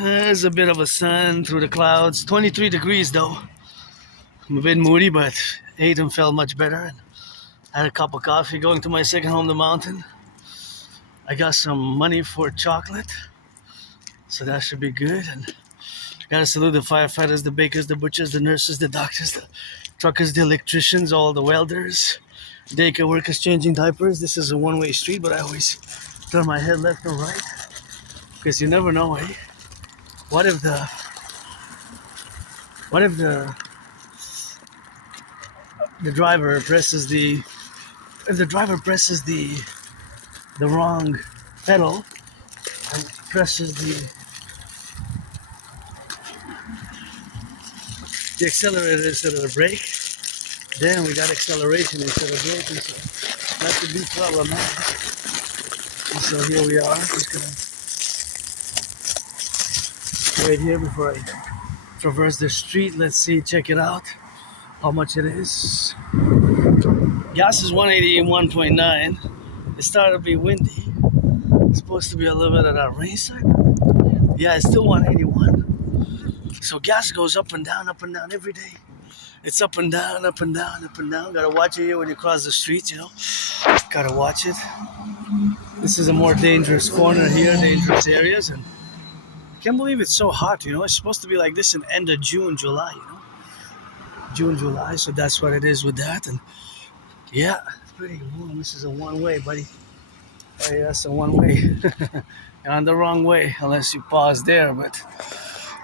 There's a bit of a sun through the clouds. 23 degrees though. I'm a bit moody, but ate and felt much better. And had a cup of coffee going to my second home, the mountain. I got some money for chocolate, so that should be good. And gotta salute the firefighters, the bakers, the butchers, the nurses, the doctors, the truckers, the electricians, all the welders, daycare workers changing diapers. This is a one-way street, but I always turn my head left and right because you never know, eh? What if the driver presses the wrong pedal and presses the accelerator instead of the brake, then we got acceleration instead of braking, so that could be problematic. And so here we are, just gonna wait here before I traverse the street. Let's see, check it out, how much it is. Gas is 181.9. It started to be windy. It's supposed to be a little bit of that rain side. Yeah, it's still 181. So gas goes up and down every day. It's up and down, up and down, up and down. Gotta watch it here when you cross the street, you know. Gotta watch it. This is a more dangerous corner here, dangerous areas, and I can't believe it's so hot, you know. It's supposed to be like this in end of June, July, you know. June, July, so that's what it is with that. And yeah, it's pretty warm. This is a one-way, buddy. Oh yeah, that's a one-way. You're on the wrong way unless you pause there, but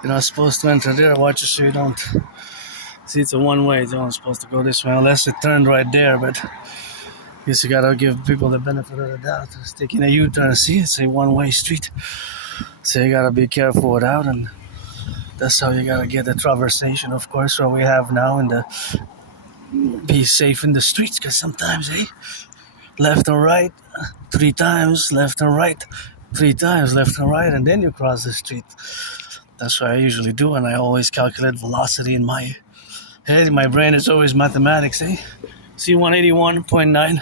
you're not supposed to enter there. Watch it so you don't. See, it's a one-way. You're not supposed to go this way unless it turned right there, but I guess you gotta give people the benefit of the doubt. It's taking a U-turn. See, it's a one-way street. So you gotta be careful with that, and that's how you gotta get the traversation, of course, what we have now in the be safe in the streets, because sometimes, left and right, 3 times, left and right, 3 times, left and right, and then you cross the street. That's what I usually do, and I always calculate velocity in my head. My brain is always mathematics, See, 181.9,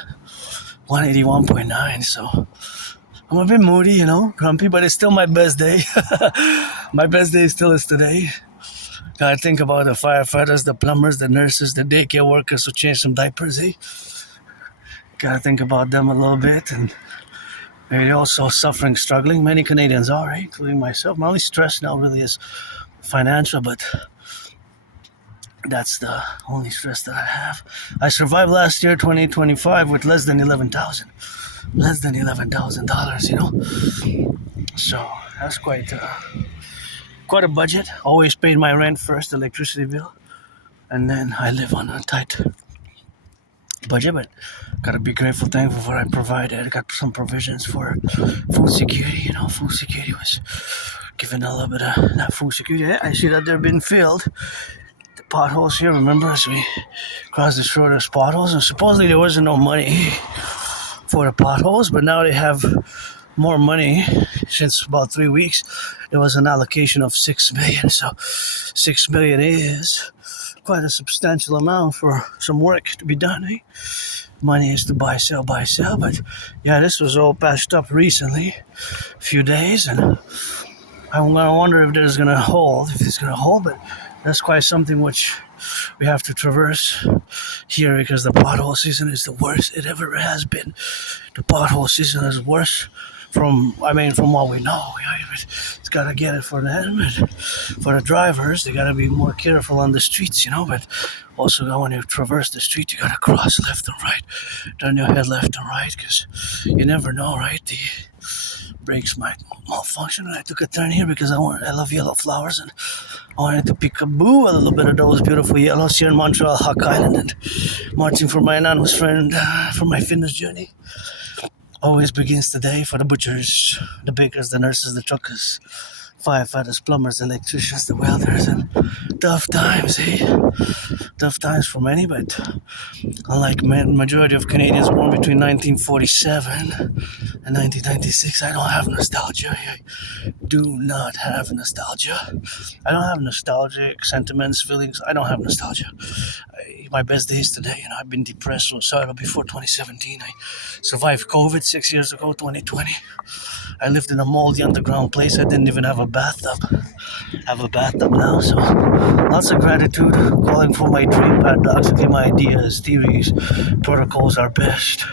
181.9, so I'm a bit moody, you know, grumpy, but it's still my best day. My best day still is today. Gotta think about the firefighters, the plumbers, the nurses, the daycare workers who change some diapers, Gotta think about them a little bit, and they're also suffering, struggling. Many Canadians are, including myself. My only stress now really is financial, but that's the only stress that I have. I survived last year, 2025, with less than $11,000. Less than $11,000, you know. So that's quite a budget. Always paid my rent first, electricity bill, and then I live on a tight budget, but gotta be grateful, thankful for what I provided. I got some provisions for food security, you know. Food security was given a little bit of that food security. I see that they're being filled. The potholes here, remember, as we crossed this road, there's potholes, and supposedly there wasn't no money for the potholes, but now they have more money. Since about 3 weeks, there was an allocation of $6 million, so $6 million is quite a substantial amount for some work to be done, Money is to buy, sell, but yeah, this was all patched up recently, a few days, and I'm gonna wonder if it's gonna hold, but that's quite something which we have to traverse here, because the pothole season is the worst it ever has been. The pothole season is worse from what we know. It's gotta get it for them, and for the drivers, they gotta be more careful on the streets, you know, but also when you traverse the street, you gotta cross left and right, turn your head left and right, because you never know, the brakes might malfunction. And I took a turn here because I love yellow flowers, and I wanted to pick a little bit of those beautiful yellows here in Montreal, Hawk Island, and marching for my anonymous friend for my fitness journey. Always begins the day for the butchers, the bakers, the nurses, the truckers, firefighters, plumbers, electricians, the welders, and tough times, Tough times for many, but unlike majority of Canadians born between 1947 and 1996, I don't have nostalgia. I do not have nostalgia. I don't have nostalgic sentiments, feelings. I don't have nostalgia. my best days today. You know, I've been depressed suicidal before 2017. I survived COVID 6 years ago, 2020. I lived in a moldy underground place. I didn't even have a bathtub. I have a bathtub now, so lots of gratitude. Calling for my dream, paradoxically my ideas, theories, protocols are best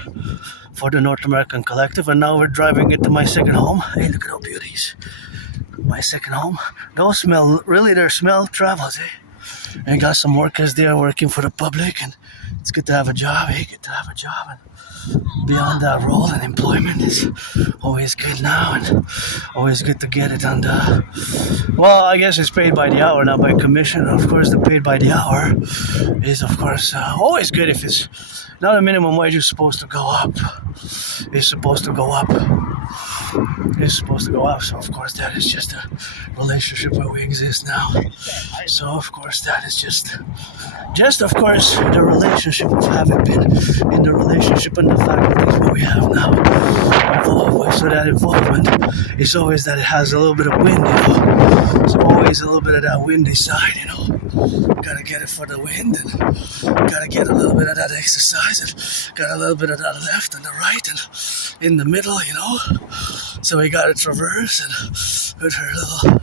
for the North American Collective. And now we're driving into my second home. Hey, look at all beauties. My second home. Those smell, really their smell travels, eh? And got some workers there working for the Publik, and it's good to have a job, eh? Good to have a job, and beyond that role and employment is always good now, and always good to get it on the, well, I guess it's paid by the hour, not by commission. Of course, the paid by the hour is, of course, always good if it's not a minimum wage is supposed to go up. It's supposed to go up. It's supposed to go up, so of course that is just a relationship where we exist now. So of course that is just of course the relationship of having been in the relationship and the faculties what we have now involved with. So that involvement is always that it has a little bit of wind, you know. So always a little bit of that windy side, you know. Gotta get it for the wind, and gotta get a little bit of that exercise, and got a little bit of that left and the right and in the middle, you know. So we got to traverse, and with her little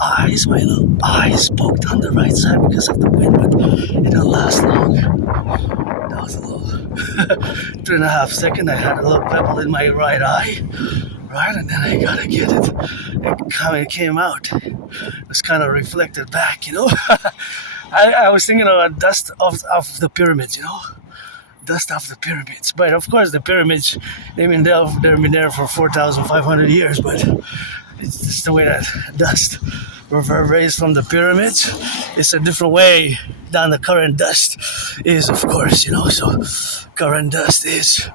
eyes, my little eyes poked on the right side because of the wind, but it didn't last long. That was a little 3.5 seconds. I had a little pebble in my right eye, right, and then I gotta get it. It came out. It was kind of reflected back, you know. I was thinking of dust off the pyramids, you know. Dust off the pyramids, but of course the pyramids they've been there for 4,500 years, but it's just the way that dust reverberates from the pyramids. It's a different way than the current dust is, of course, you know. So current dust is,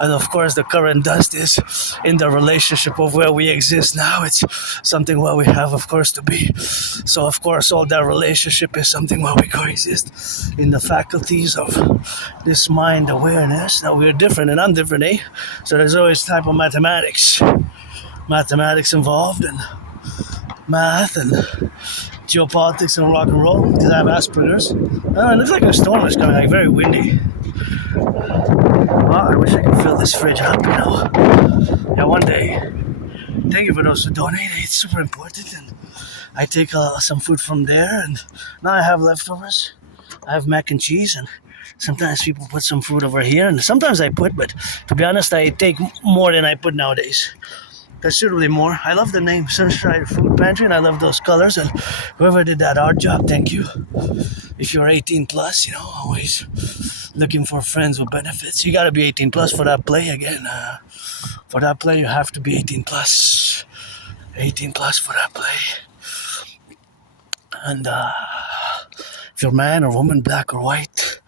and of course the current dust is in the relationship of where we exist now. It's something where we have, of course, to be. So of course all that relationship is something where we coexist in the faculties of this mind awareness. Now we're different and I'm different, eh? So there's always type of mathematics involved, and math and geopolitics and rock and roll, because I have Asperger's. It looks like a storm is coming, like very windy. Wow, I wish I could fill this fridge up, you know. Yeah, one day. Thank you for those who donate. It's super important, and I take some food from there, and now I have leftovers. I have mac and cheese, and sometimes people put some food over here, and sometimes I put, but to be honest, I take more than I put nowadays. Considerably more. I love the name Sunshine Food Pantry, and I love those colors, and whoever did that art job, thank you. If you're 18 plus, you know, always looking for friends with benefits. You gotta be 18 plus for that play again. For that play, you have to be 18 plus. 18 plus for that play. And if you're man or woman, black or white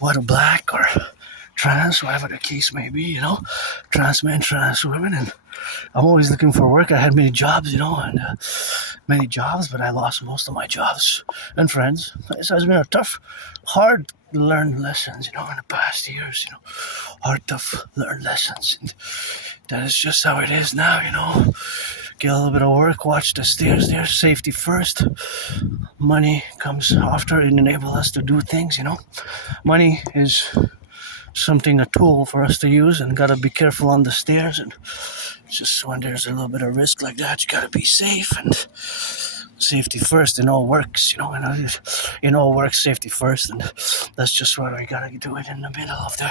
or black or trans, whatever the case may be, you know, trans men, trans women, and I'm always looking for work. I had many jobs, you know, and many jobs, but I lost most of my jobs and friends. It has been a tough, hard learned lessons, you know, in the past years, you know, hard, tough learned lessons. And that is just how it is now, you know. Get a little bit of work, watch the stairs there, safety first. Money comes after, it enables us to do things, you know. Money is something, a tool for us to use, and gotta be careful on the stairs, and just when there's a little bit of risk like that, you gotta be safe, and safety first in all works, you know, and in all works, safety first, and that's just why we gotta do it in the middle of the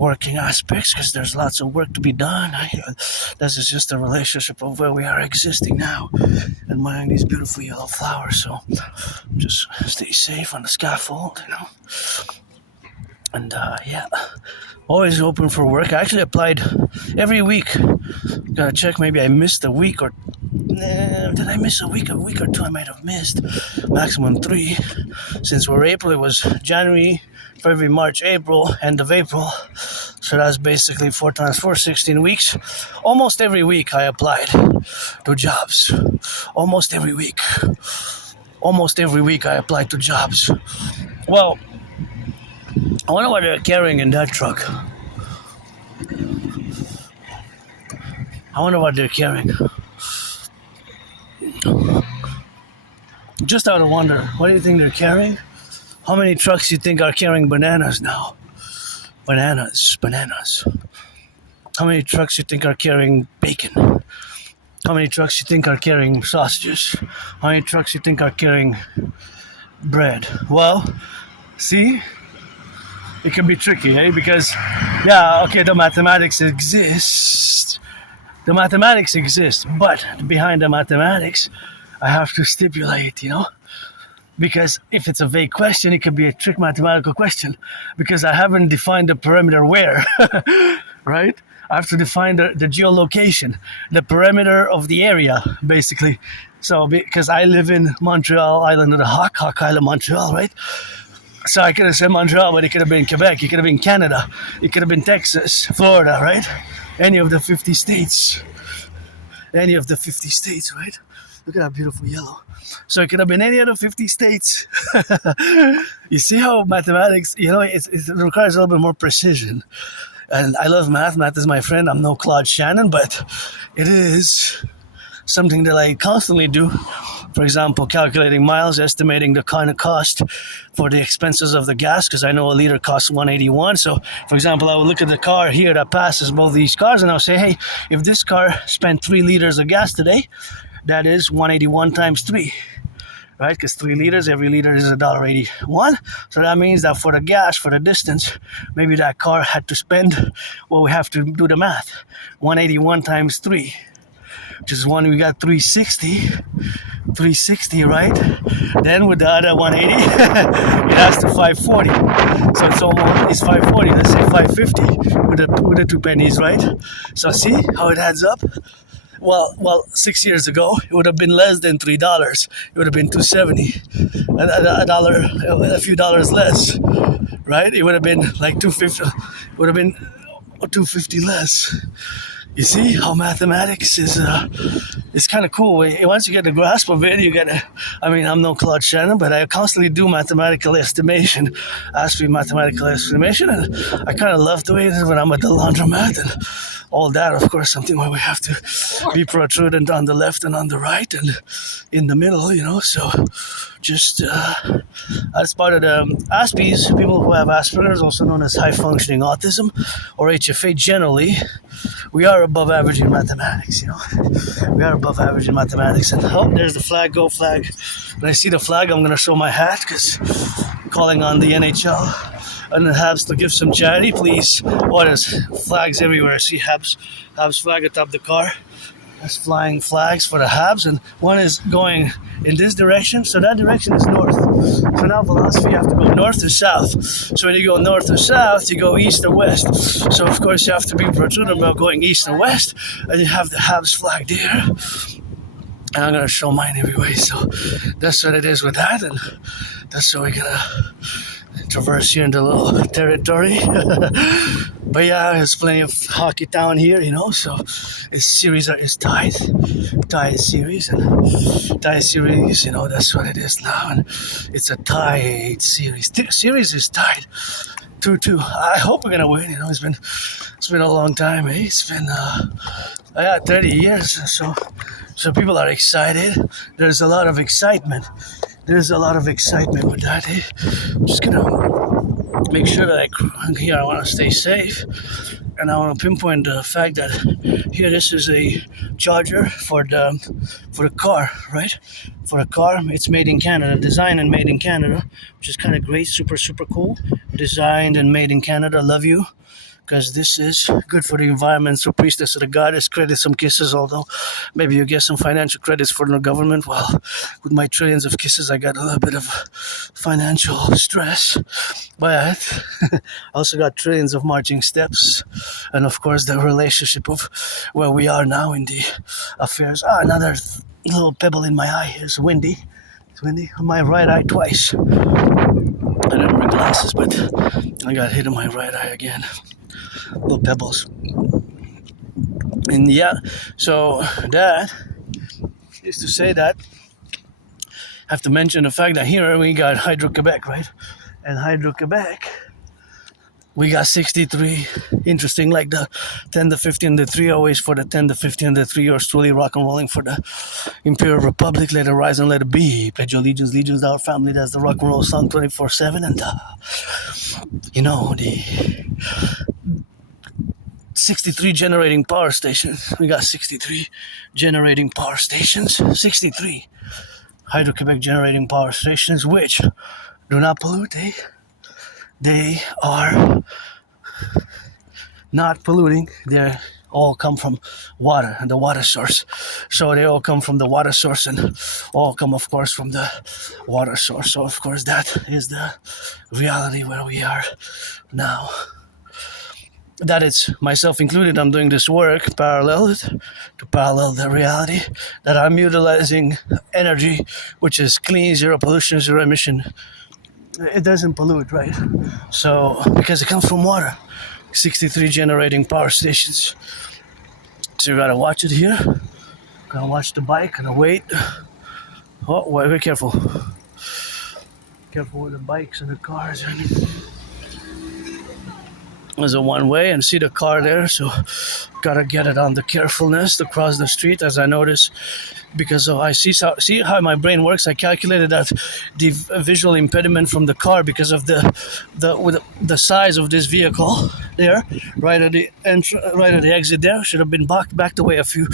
working aspects, because there's lots of work to be done. This is just a relationship of where we are existing now, admiring these beautiful yellow flowers, so just stay safe on the scaffold, you know. And yeah, always open for work. I actually applied every week. Gotta check, maybe I missed a week, or did I miss a week? A week or two I might have missed. Maximum 3. Since we're April, it was January, February, March, April, end of April. So that's basically 4 times 4, 16 weeks. Almost every week I applied to jobs. Almost every week. Almost every week I applied to jobs. Well, I wonder what they're carrying in that truck. I wonder what they're carrying. Just out of wonder, what do you think they're carrying? How many trucks you think are carrying bananas now? Bananas. How many trucks you think are carrying bacon? How many trucks you think are carrying sausages? How many trucks you think are carrying bread? Well, see, it can be tricky, eh? Because, yeah, okay, the mathematics exist. But behind the mathematics, I have to stipulate, because if it's a vague question, it could be a trick mathematical question, because I haven't defined the perimeter where, right? I have to define the geolocation, the perimeter of the area, basically. So, because I live in Montreal, Island of the Hawk Island, Montreal, right? So I could have said Montreal, but it could have been Quebec, it could have been Canada, it could have been Texas, Florida, right? Any of the 50 states. Any of the 50 states, right? Look at that beautiful yellow. So it could have been any of the 50 states. You see how mathematics, it requires a little bit more precision. And I love math. Math is my friend. I'm no Claude Shannon, but it is something that I constantly do. For example, calculating miles, estimating the kind of cost for the expenses of the gas, because I know a liter costs $1.81. So, for example, I will look at the car here that passes both these cars, and I'll say, hey, if this car spent 3 liters of gas today, that is $1.81 times 3. Right, because 3 liters, every liter is $1.81. So that means that for the gas, for the distance, maybe that car had to spend, well, we have to do the math, 181 times 3, which is we got 360, right? Then with the other 180, it has to 540. So it's 540, let's say 550 with the 2 pennies, right? So see how it adds up? Well, 6 years ago, it would have been less than $3. It would have been $2.70, a few dollars less, right? It would have been like $2.50. It would have been $2.50 less. You see how mathematics is kind of cool. Once you get the grasp of it, I'm no Claude Shannon, but I constantly do mathematical estimation, Aspiesque mathematical estimation, and I kind of love the way it is when I'm at the laundromat and all that. Of course, something where we have to be protrudent on the left and on the right and in the middle, so just as part of the Aspies, people who have Asperger's, also known as high functioning autism or HFA generally, we are above average in mathematics, We are above average in mathematics. And there's the flag, go flag. When I see the flag, I'm going to show my hat because I'm calling on the NHL and the Habs to give some charity, please. Oh, there's flags everywhere. I see Habs flag atop the car. There's flying flags for the Habs, and one is going in this direction, so that direction is north. So now velocity, you have to go north to south. So when you go north to south, you go east to west. So of course you have to be prudent about going east and west, and you have the Habs flag there. And I'm going to show mine anyway, so that's what it is with that, and that's what we're going to traverse here into a little territory. But yeah, there's plenty of hockey town here, so this series is tied series, and tied series, that's what it is now, and it's a tied series. Series is tied 2-2. I hope we're gonna win. It's been a long time. It's been 30 years, so people are excited. There's a lot of excitement. With that. I'm just gonna make sure that I want to stay safe, and I want to pinpoint the fact that here this is a charger for the car, right? For a car, it's made in Canada, designed and made in Canada, which is kind of great, super cool. Designed and made in Canada, love you. Because this is good for the environment. So priestess of the goddess, credit some kisses, although maybe you get some financial credits for the government. Well, with my trillions of kisses, I got a little bit of financial stress. But I also got trillions of marching steps. And of course, the relationship of where we are now in the affairs. Another little pebble in my eye. It's windy. It's windy on my right eye twice. I didn't wear glasses, but I got hit in my right eye again. Little pebbles. And yeah, so that is to say that I have to mention the fact that here we got Hydro-Quebec, right? And Hydro-Quebec We got 63. Interesting, like the 10, the 50, and the 3 always for the 10, the 50, and the 3. Yours truly rock and rolling for the Imperial Republic. Let it rise and let it be. Pledge your allegiance, legions, our family. That's the rock and roll song 24/7. And, the 63 generating power stations. We got 63 generating power stations. 63 Hydro-Quebec generating power stations, which do not pollute. They are not polluting. They all come from water and the water source. So they all come from the water source and all come, of course, from the water source. So, of course, that is the reality where we are now. That is myself included. I'm doing this work to parallel the reality that I'm utilizing energy, which is clean, zero pollution, zero emission. It doesn't pollute, right? So, because it comes from water. 63 generating power stations. So you gotta watch it here. Gotta watch the bike, gotta wait. Oh, very careful. Careful with the bikes and the cars. There's a one way and see the car there, so gotta get it on the carefulness to cross the street. As I notice, because I see how my brain works, I calculated that the visual impediment from the car, because of the size of this vehicle there, right at the exit there, should have been backed away a few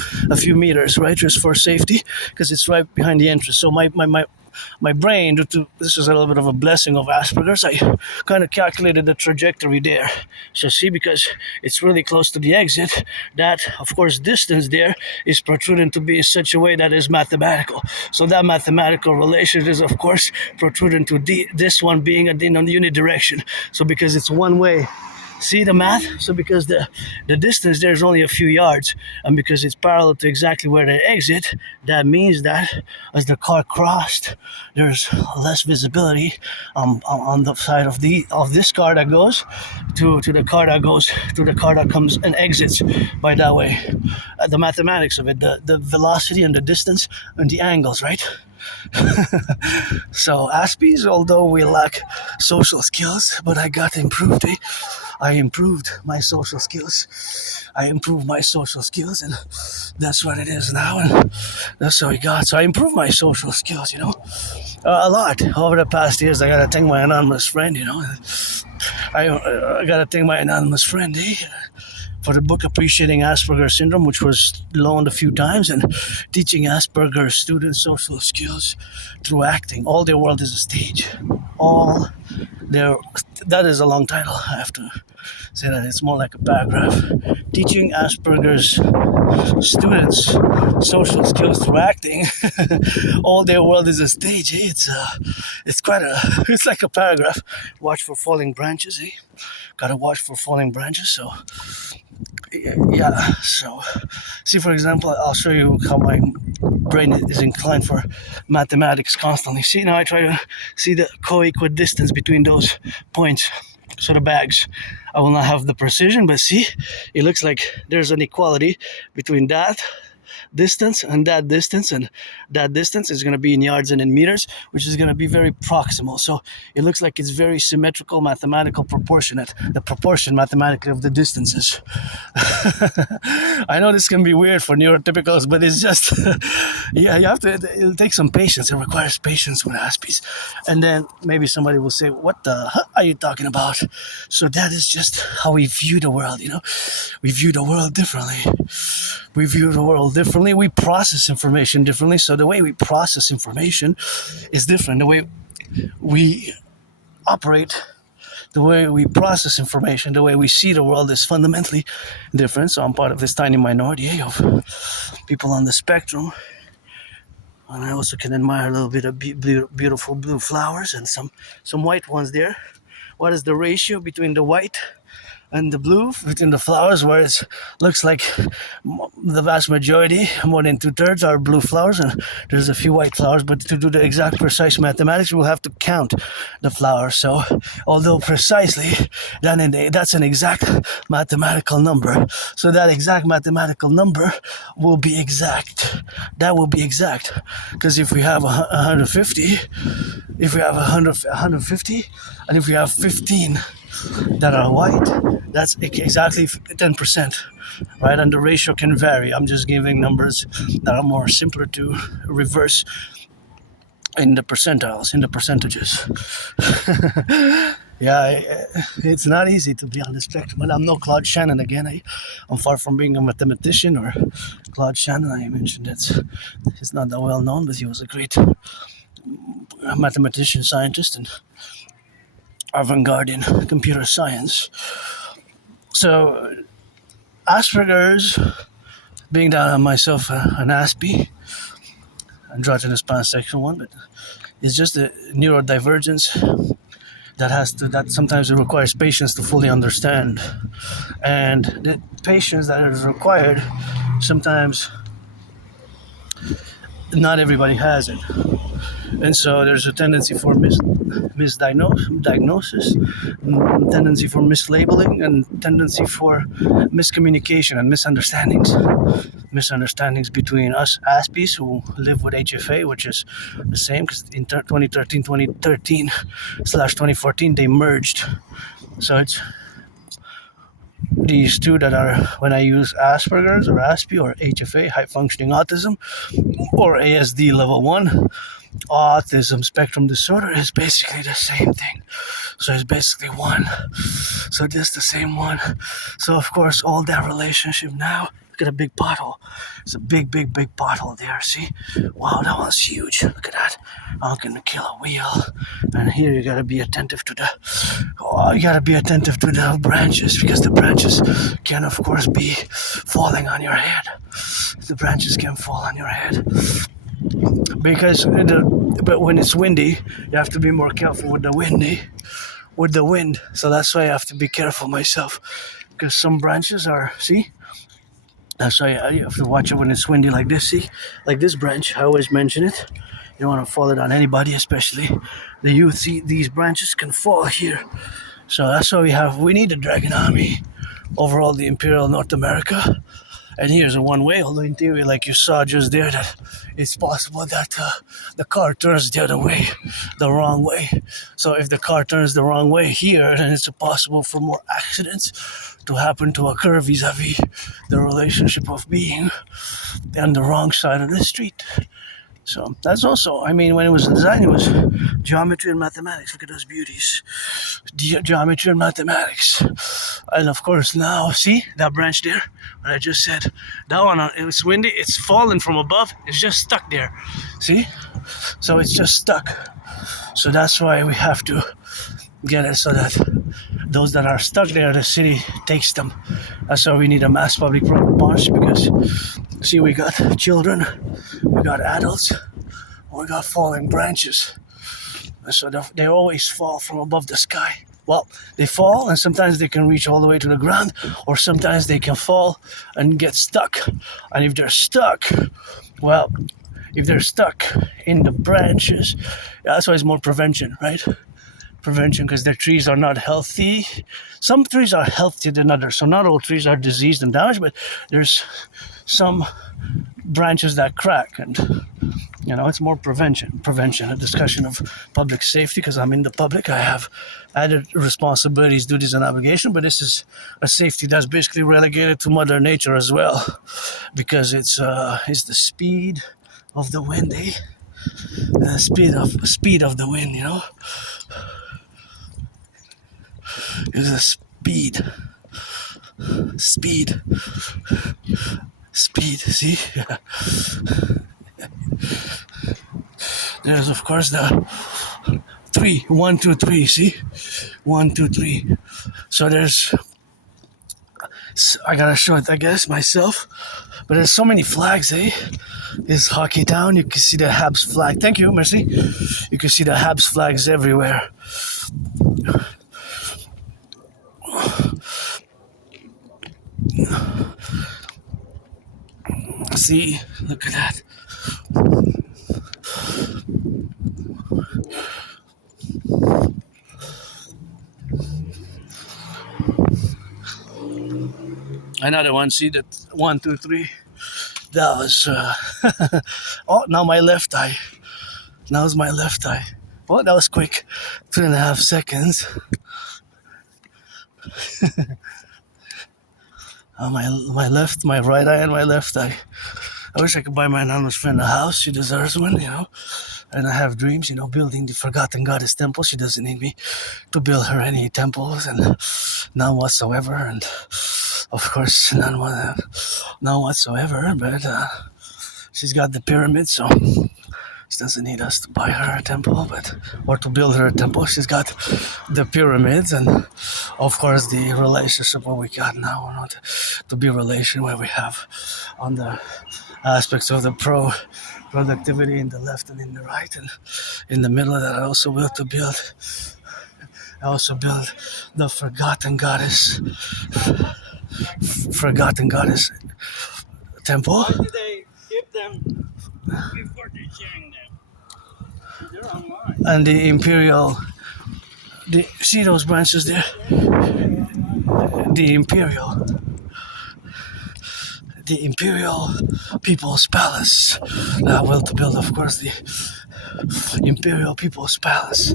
meters, right, just for safety, because it's right behind the entrance. So my brain, this is a little bit of a blessing of Asperger's, I kind of calculated the trajectory there. So see, because it's really close to the exit, that, of course, distance there is protruding to be in such a way that is mathematical. So that mathematical relation is, of course, protruding to this one being in the unit direction. So because it's one way, see the math? So because the distance there is only a few yards, and because it's parallel to exactly where they exit, that means that as the car crossed, there's less visibility on the side of this car that goes to the car that comes and exits by that way. The mathematics of it, the velocity and the distance and the angles, right? So Aspies, although we lack social skills, but I got improved. I improved my social skills. And that's what it is now, and that's what we got. So I improved my social skills, a lot over the past years. I gotta thank my anonymous friend, I gotta thank my anonymous friend, for the book Appreciating Asperger's Syndrome, which was loaned a few times, and teaching Asperger's students social skills through acting. All their world is a stage. That is a long title. I have to say that it's more like a paragraph. Teaching Asperger's students social skills through acting. All their world is a stage. It's like a paragraph. Watch for falling branches. Gotta watch for falling branches. So. Yeah, so see, for example, I'll show you how my brain is inclined for mathematics constantly. See, now I try to see the co-equidistance between those points. So the bags, I will not have the precision, but see, it looks like there's an equality between that distance and that distance is going to be in yards and in meters, which is going to be very proximal. So it looks like it's very symmetrical, mathematical, proportionate, the proportion mathematically of the distances. I know this can be weird for neurotypicals, but it's just it'll take some patience. It requires patience with Aspies. And then maybe somebody will say, what the hell are you talking about? So that is just how we view the world, we view the world differently. We process information differently. So the way we process information is different. The way we operate, the way we process information, the way we see the world is fundamentally different. So I'm part of this tiny minority of people on the spectrum. And I also can admire a little bit of beautiful blue flowers and some white ones there. What is the ratio between the white and the blue within the flowers, where it looks like the vast majority, more than 2/3, are blue flowers, and there's a few white flowers. But to do the exact precise mathematics, we'll have to count the flowers. So, although precisely, that's an exact mathematical number. So that exact mathematical number will be exact. That will be exact, because if we have 150, if we have 150, and if we have 15 that are white, that's exactly 10%, right? And the ratio can vary. I'm just giving numbers that are more simpler to reverse in the percentiles, in the percentages. Yeah, it's not easy to be on the spectrum. And I'm no Claude Shannon again. I'm far from being a mathematician or Claude Shannon. I mentioned that he's not that well known, but he was a great mathematician, scientist, and avant-garde in computer science. So Asperger's, being that I'm myself an Aspie, androgynous pansexual one, but it's just a neurodivergence that sometimes it requires patience to fully understand, and the patience that is required sometimes not everybody has it, and so there's a tendency for misdiagnosis, tendency for mislabeling, and tendency for miscommunication and misunderstandings between us Aspies who live with HFA, which is the same because in 2013/2014 they merged. So it's these two that are, when I use Asperger's or Aspie or HFA, high functioning autism, or ASD level 1 autism spectrum disorder, is basically the same thing. So it's basically one. So just the same one. So of course all that relationship now, look at a big pothole. It's a big pothole there, see? Wow, that one's huge. Look at that. I'm gonna kill a wheel. And here you gotta be attentive to the branches, because the branches can of course be falling on your head. The branches can fall on your head. But when it's windy, you have to be more careful with the wind. So that's why I have to be careful myself, because some branches are, see? That's why you have to watch it when it's windy like this, see? Like this branch, I always mention it. You don't want to fall it on anybody, especially the youth. See, these branches can fall here. So that's why we need a dragon army over all the Imperial North America. And here's a one-way, although in theory, like you saw just there, that it's possible that the car turns the other way, the wrong way. So if the car turns the wrong way here, then it's possible for more accidents to occur vis-a-vis the relationship of being on the wrong side of the street. So that's also, I mean, when it was designed, it was geometry and mathematics. Look at those beauties. Geometry and mathematics. And of course now, see that branch there? What I just said. That one, it was windy. It's fallen from above. It's just stuck there. See? So it's just stuck. So that's why we have to get it so that those that are stuck there, the city takes them. That's why we need a mass public response, because see, we got children, we got adults, we got falling branches. So they always fall from above the sky. Well, they fall, and sometimes they can reach all the way to the ground, or sometimes they can fall and get stuck. And if they're stuck, well, if they're stuck in the branches, that's why it's more prevention, right? Prevention, because their trees are not healthy. Some trees are healthier than others, so not all trees are diseased and damaged, but there's some branches that crack, and it's more prevention, a discussion of public safety, because I'm in the public. I have added responsibilities, duties, and obligation, but this is a safety that's basically relegated to Mother Nature as well, because it's the speed of the wind, the speed of the wind, It's the speed, see? Yeah. There's of course the 3, 1, 2, 3, see? 1, 2, 3. So I gotta show it, I guess, myself. But there's so many flags, This hockey town, you can see the Habs flag. Thank you, merci. You can see the Habs flags everywhere. See, look at that. Another one, see that 1, 2, 3. That was oh, now my left eye. Now's my left eye. Oh, that was quick. 3.5 seconds. On my left, my right eye and my left eye. I wish I could buy my anonymous friend a house. She deserves one, And I have dreams, building the forgotten goddess temple. She doesn't need me to build her any temples and none whatsoever. And of course, none whatsoever. But she's got the pyramid, so she doesn't need us to buy her a temple, or to build her a temple. She's got the pyramids, and of course the relationship where we got now, to be a relation where we have on the aspects of the productivity in the left and in the right, and in the middle of that I also build the forgotten goddess temple. Why do they keep them before they're sharing them? They're online. And the Imperial, see those branches there? The Imperial People's Palace. I will to build, of course, the Imperial People's Palace.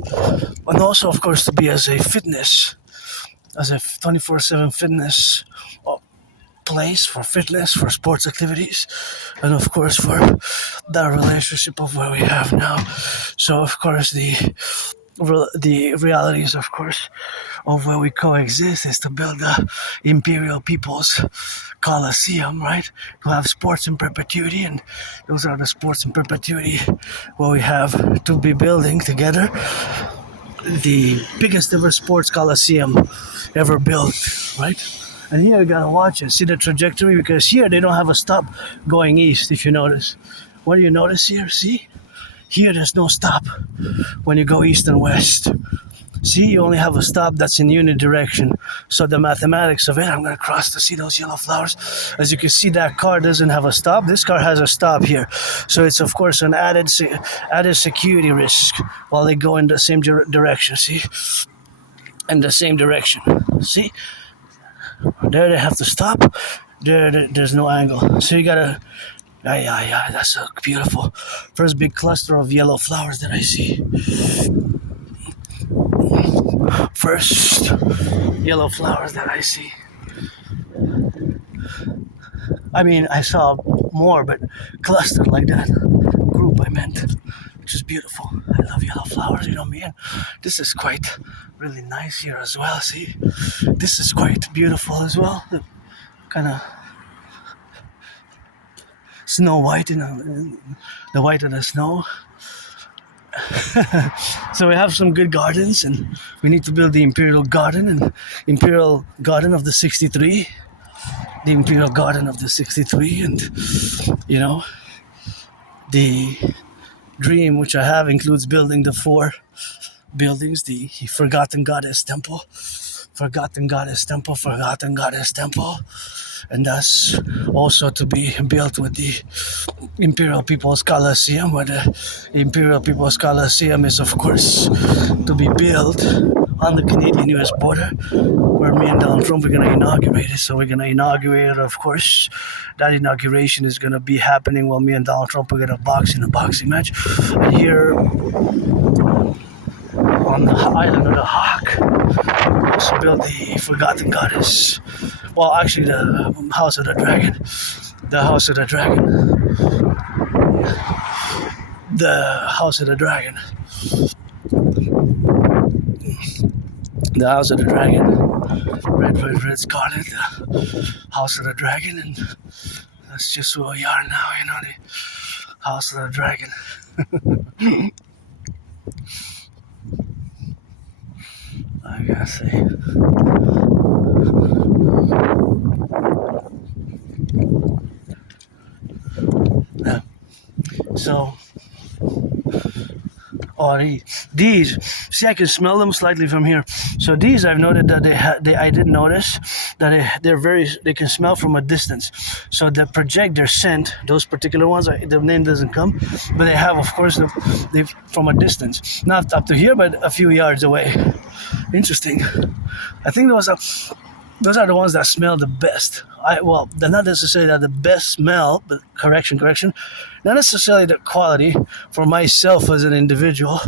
And also, of course, to be as a 24/7 fitness place for fitness, for sports activities, and of course for that relationship of where we have now. So, of course, the realities, of course, of where we coexist is to build the Imperial People's Coliseum, right? To have sports in perpetuity, and those are the sports in perpetuity where we have to be building together the biggest ever sports coliseum ever built, right? And here you gotta watch it, see the trajectory, because here they don't have a stop going east, if you notice. What do you notice here? See? Here there's no stop when you go east and west. See, you only have a stop that's in unit direction. So the mathematics of it, I'm gonna cross to see those yellow flowers. As you can see, that car doesn't have a stop. This car has a stop here. So it's, of course, an added security risk while they go in the same direction, see? In the same direction, see? There they have to stop. There's no angle. So you gotta... Yeah, that's a beautiful first big cluster of yellow flowers that I see. First yellow flowers that I see. I mean, I saw more, but clustered like that. Group, I meant. Which is beautiful. I love yellow flowers, me. And this is quite really nice here as well, see? This is quite beautiful as well. Kind of snow white, the white of the snow. So we have some good gardens, and we need to build the Imperial Garden and Imperial Garden of the 63. The Imperial Garden of the 63, and the dream which I have includes building the 4 buildings, the Forgotten Goddess Temple, and that's also to be built with the Imperial People's Coliseum, where the Imperial People's Coliseum is, of course, to be built on the Canadian-US border, where me and Donald Trump are going to inaugurate it. So we're going to inaugurate it, of course. That inauguration is going to be happening while me and Donald Trump are going to box in a boxing match. And here on the island of the Hawk, we also built the Forgotten Goddess. Well, actually, the House of the Dragon. The House of the Dragon. The House of the Dragon. The House of the Dragon. Red Scarlet. The House of the Dragon. And that's just where we are now, the House of the Dragon. I gotta say. Yeah. So, these, see, I can smell them slightly from here. So these, I've noted that I did notice that they can smell from a distance. So they project their scent. Those particular ones, the name doesn't come, but they have, of course, they from a distance, not up to here, but a few yards away. Interesting. I think those are the ones that smell the best. They're not necessarily the best smell, but correction. Not necessarily the quality for myself as an individual,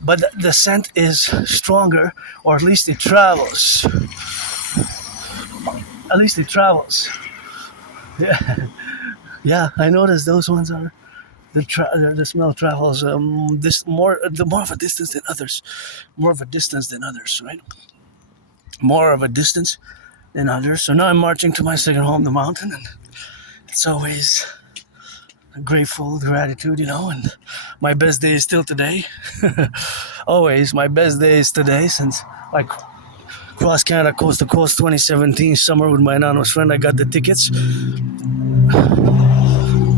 but the scent is stronger, or at least it travels At least it travels. Yeah, yeah. I noticed those ones are the smell travels this more of a distance than others, right? More of a distance than others. So now I'm marching to my second home, the mountain, and it's always gratitude, and my best day is still today. Always, my best day is today since I cross Canada coast to coast 2017 summer with my anonymous friend. I got the tickets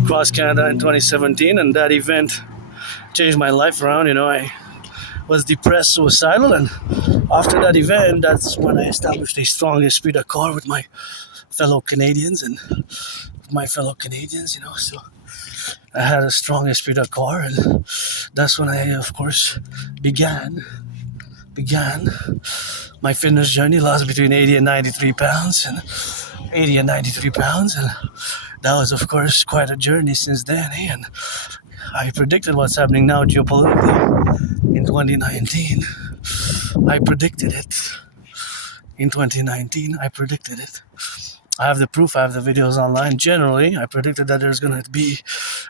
cross Canada in 2017, and that event changed my life around. I was depressed, suicidal, and after that event, that's when I established a strong esprit de corps with my fellow Canadians, so I had a strong esprit de corps, and that's when I, of course, began my fitness journey. Lost between 80 and 93 pounds, and that was, of course, quite a journey since then, and I predicted what's happening now geopolitically in 2019. I predicted it. I have the proof, I have the videos online. Generally, I predicted that there's going to be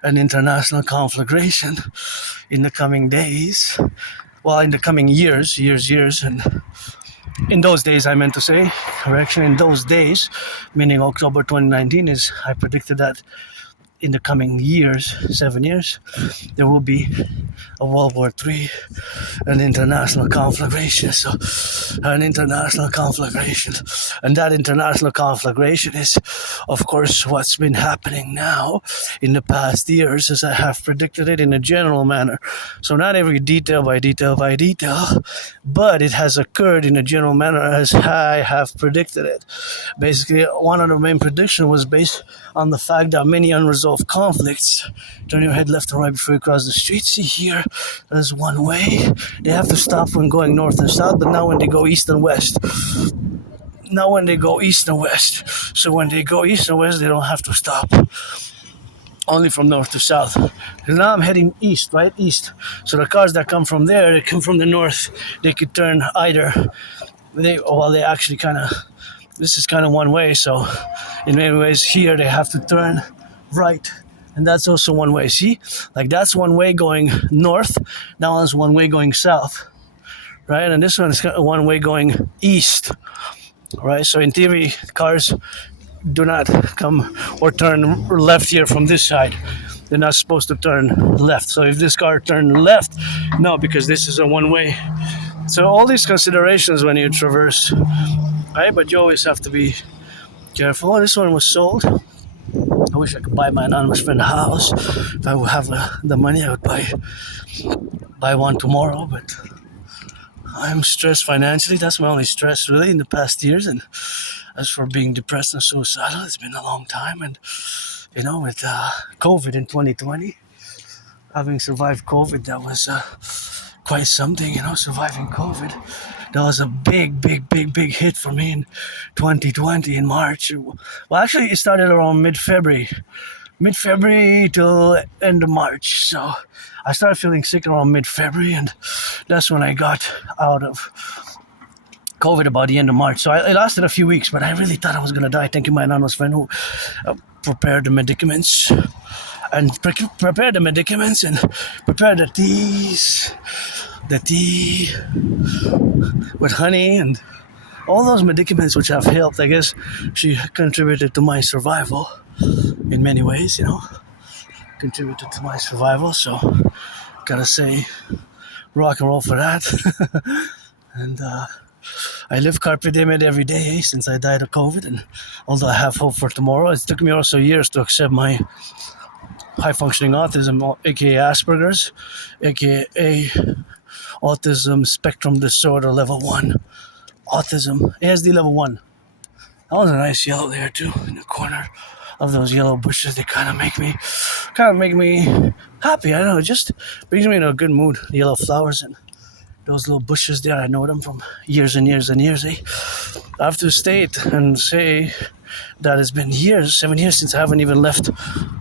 an international conflagration in the coming days. Well, in the coming years, and in those days, I meant to say, correction, in those days, meaning October 2019, I predicted that in the coming years, 7 years, there will be a World War III, an international conflagration. And that international conflagration is, of course, what's been happening now in the past years, as I have predicted it in a general manner. So not every detail by detail, but it has occurred in a general manner as I have predicted it. Basically, one of the main predictions was based on the fact that many unresolved conflicts. Turn your head left and right before you cross the street. See here, there's one way. They have to stop when going north and south, but now when they go east and west. So when they go east and west, they don't have to stop. Only from north to south. And now I'm heading east, right? East. So the cars that come from there, they come from the north. They could turn either. They actually this is kind of one way. So in many ways here, they have to turn right. And that's also one way. See? Like that's one way going north. That one's one way going south. Right? And this one's one way going east. Right? So in theory, cars do not come or turn left here from this side. They're not supposed to turn left. So if this car turned left, no, because this is a one way. So all these considerations when you traverse, right? But you always have to be careful. This one was sold. I wish I could buy my anonymous friend a house. If I would have the money, I would buy one tomorrow. But I'm stressed financially. That's my only stress really in the past years. And as for being depressed and suicidal, it's been a long time. And with COVID in 2020, having survived COVID, that was quite something. Surviving COVID. That was a big hit for me in 2020 in March. Well, actually, it started around mid-February till end of March. So I started feeling sick around mid-February, and that's when I got out of COVID about the end of March. So it lasted a few weeks, but I really thought I was going to die. Thank you, my anonymous friend who prepared the medicaments and prepared the tea with honey and all those medicaments which have helped. I guess she contributed to my survival in many ways, contributed to my survival. So gotta say rock and roll for that. And I live carpe diem every day since I died of COVID, and although I have hope for tomorrow, it took me also years to accept my high-functioning autism, aka Asperger's, aka autism spectrum disorder level 1. Autism, ASD level 1. That was a nice yellow there too, in the corner of those yellow bushes. They kind of make me happy. I don't know, it just brings me in a good mood. The yellow flowers and those little bushes there, I know them from years and years and years. I have to state and say that it's been 7 years since I haven't even left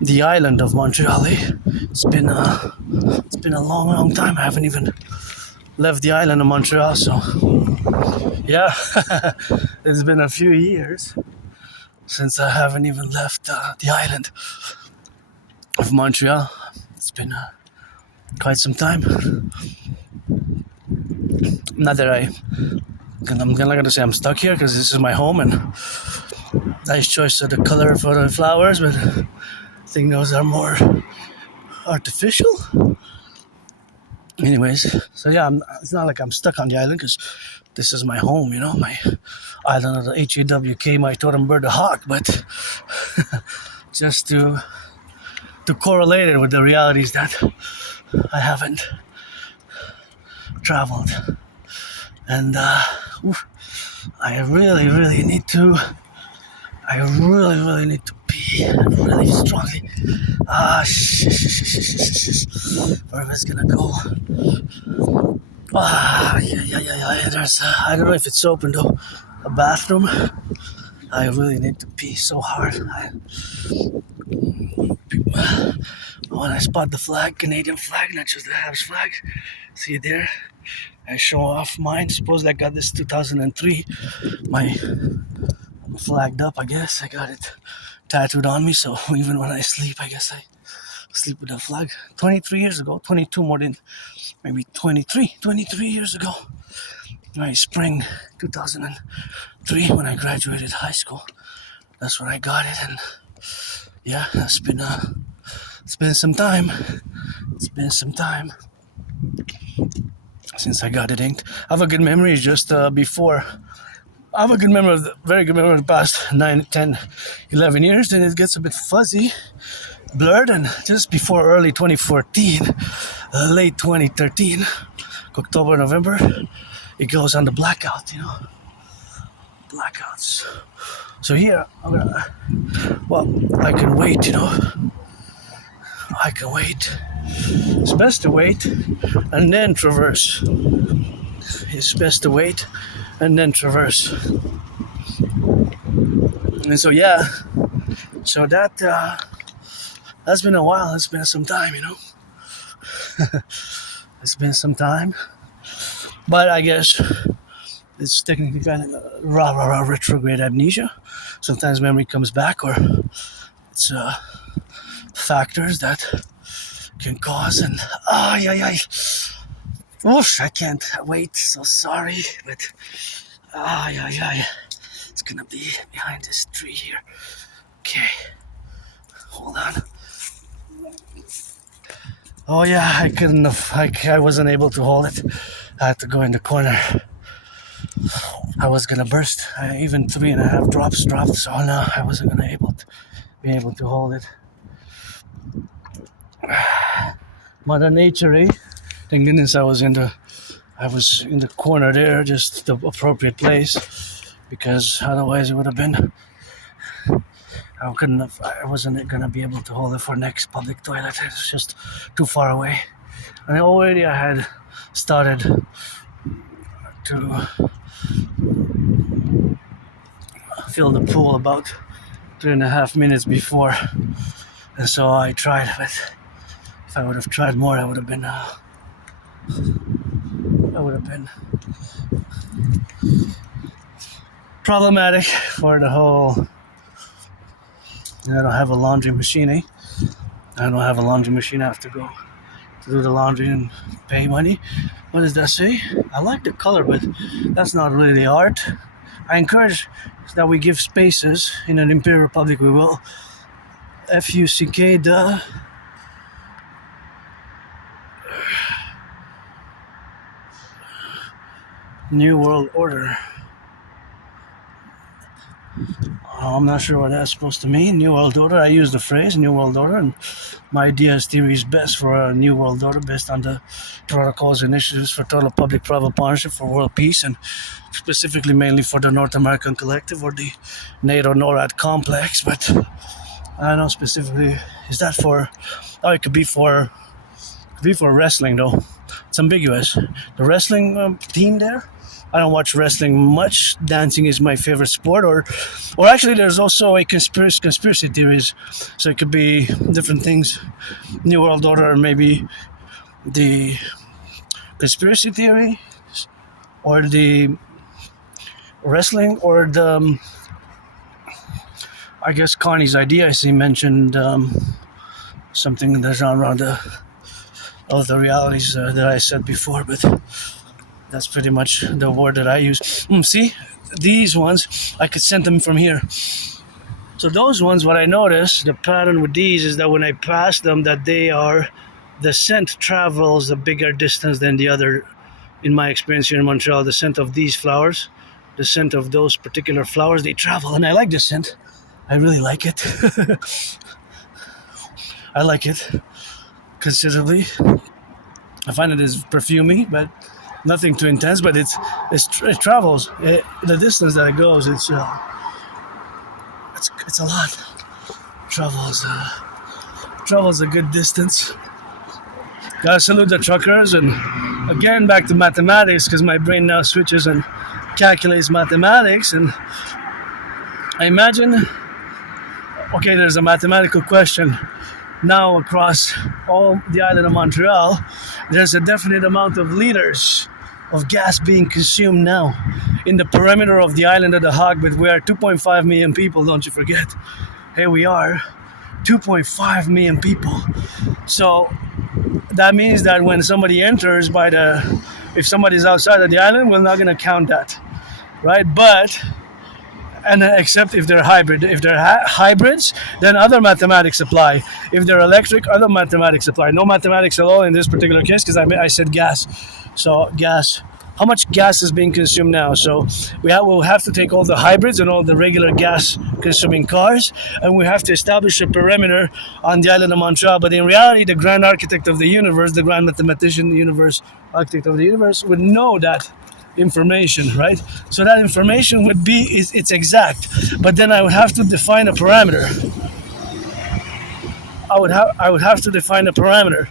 the island of Montreal. It's been a long time. I haven't even left the island of Montreal. So yeah, it's been a few years since I haven't even left the island of Montreal. It's been quite some time. Not that I'm not gonna say I'm stuck here because this is my home and nice choice of the color for the flowers, but I think those are more artificial. Anyways, so yeah, it's not like I'm stuck on the island because this is my home, you know, my island of the N.A.C.W.P, my totem bird, the hawk, but just to correlate it with the realities that I haven't traveled. And I really need to pee really strongly. Where am I gonna go? Yeah. There's I don't know if it's open though. A bathroom. I really need to pee so hard. When I spot the flag, Canadian flag, not just the Habs flag. See it there? I show off mine. Suppose I got this 2003. I'm flagged up, I guess. I got it tattooed on me, so even when I sleep, I guess I sleep with a flag. 23 years ago, 22 more than maybe 23 years ago. Spring 2003 when I graduated high school. That's when I got it, and yeah, it's been some time. It's been some time since I got it inked. I have a good memory just before. I have a good memory, very good memory of the past 9, 10, 11 years. Then it gets a bit fuzzy, blurred, and just before early 2014, late 2013, October, November, it goes on the blackout, you know. Blackouts. So here, I can wait, you know. I can wait. It's best to wait and then traverse. It's best to wait and then traverse. And so yeah, so that's been a while. It's been some time, you know. It's been some time, but I guess it's technically kind of retrograde amnesia. Sometimes memory comes back, or it's factors that can cause and oof, I can't wait. So sorry, but it's gonna be behind this tree here. Okay, hold on. Oh yeah, I couldn't have. I wasn't able to hold it. I had to go in the corner. I was gonna burst. Even 3.5 drops dropped, so no, I wasn't gonna be able to hold it. Mother Nature, eh? Thank goodness I was in the corner there, just the appropriate place, because otherwise it would have been. I wasn't gonna be able to hold it for next public toilet. It's just too far away, and already I had started to fill the pool about 3.5 minutes before, and so I tried, but if I would have tried more, I would have been problematic for the whole. I don't have a laundry machine, eh? I don't have a laundry machine. I have to go to do the laundry and pay money. What does that say? I like the color, but that's not really art. I encourage that we give spaces in an Imperial Republic. We will. FUCK the New World Order. I'm not sure what that's supposed to mean. New World Order. I use the phrase New World Order, and my idea is theory is best for a New World Order based on the protocols and initiatives for total public-private partnership for world peace, and specifically mainly for the North American Collectif or the NATO NORAD complex. But I don't know specifically. Is that for? Oh, it could be for wrestling though. It's ambiguous. The wrestling team there. I don't watch wrestling much. Dancing is my favorite sport, or actually, there's also a conspiracy theories. So it could be different things. New World Order, maybe the conspiracy theory, or the wrestling or the, I guess Connie's idea, I see mentioned something in the genre of the realities that I said before, but that's pretty much the word that I use. See, these ones, I could send them from here. So those ones, what I notice, the pattern with these is that when I pass them, that the scent travels a bigger distance than the other. In my experience here in Montreal, the scent of these flowers, the scent of those particular flowers, they travel, and I like the scent. I really like it. I like it considerably. I find it is perfumey, but nothing too intense. But it travels. The distance that it goes, it's a lot. Travels a good distance. Gotta salute the truckers, and again back to mathematics, because my brain now switches and calculates mathematics. And I imagine, okay, there's a mathematical question. Now across all the island of Montreal, there's a definite amount of liters of gas being consumed now in the perimeter of the island of the Hog, but we are 2.5 million people, don't you forget. Here we are, 2.5 million people. So that means that when somebody enters if somebody's outside of the island, we're not going to count that, right? But, and except if they're hybrid. If they're hybrids, then other mathematics apply. If they're electric, other mathematics apply. No mathematics at all in this particular case, because I said gas. So gas, how much gas is being consumed now? So we'll have to take all the hybrids and all the regular gas consuming cars, and we have to establish a perimeter on the island of Montreal. But in reality, the grand architect of the universe, the grand mathematician, the universe architect of the universe, would know that information, right? So that information would be, it's exact, but then I would have to define a parameter. I would have to define a parameter.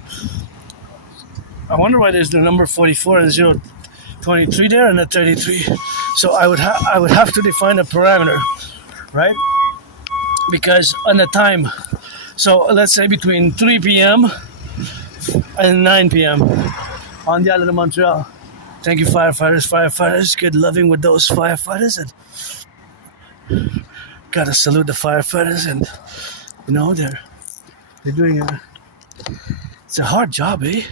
I wonder why there's the number 44 and 023 there and a 33. So I would have to define a parameter, right? Because on the time, so let's say between 3 p.m. and 9 p.m. on the island of Montreal. Thank you, firefighters. Good loving with those firefighters, and gotta salute the firefighters. And they're doing it's a hard job, eh?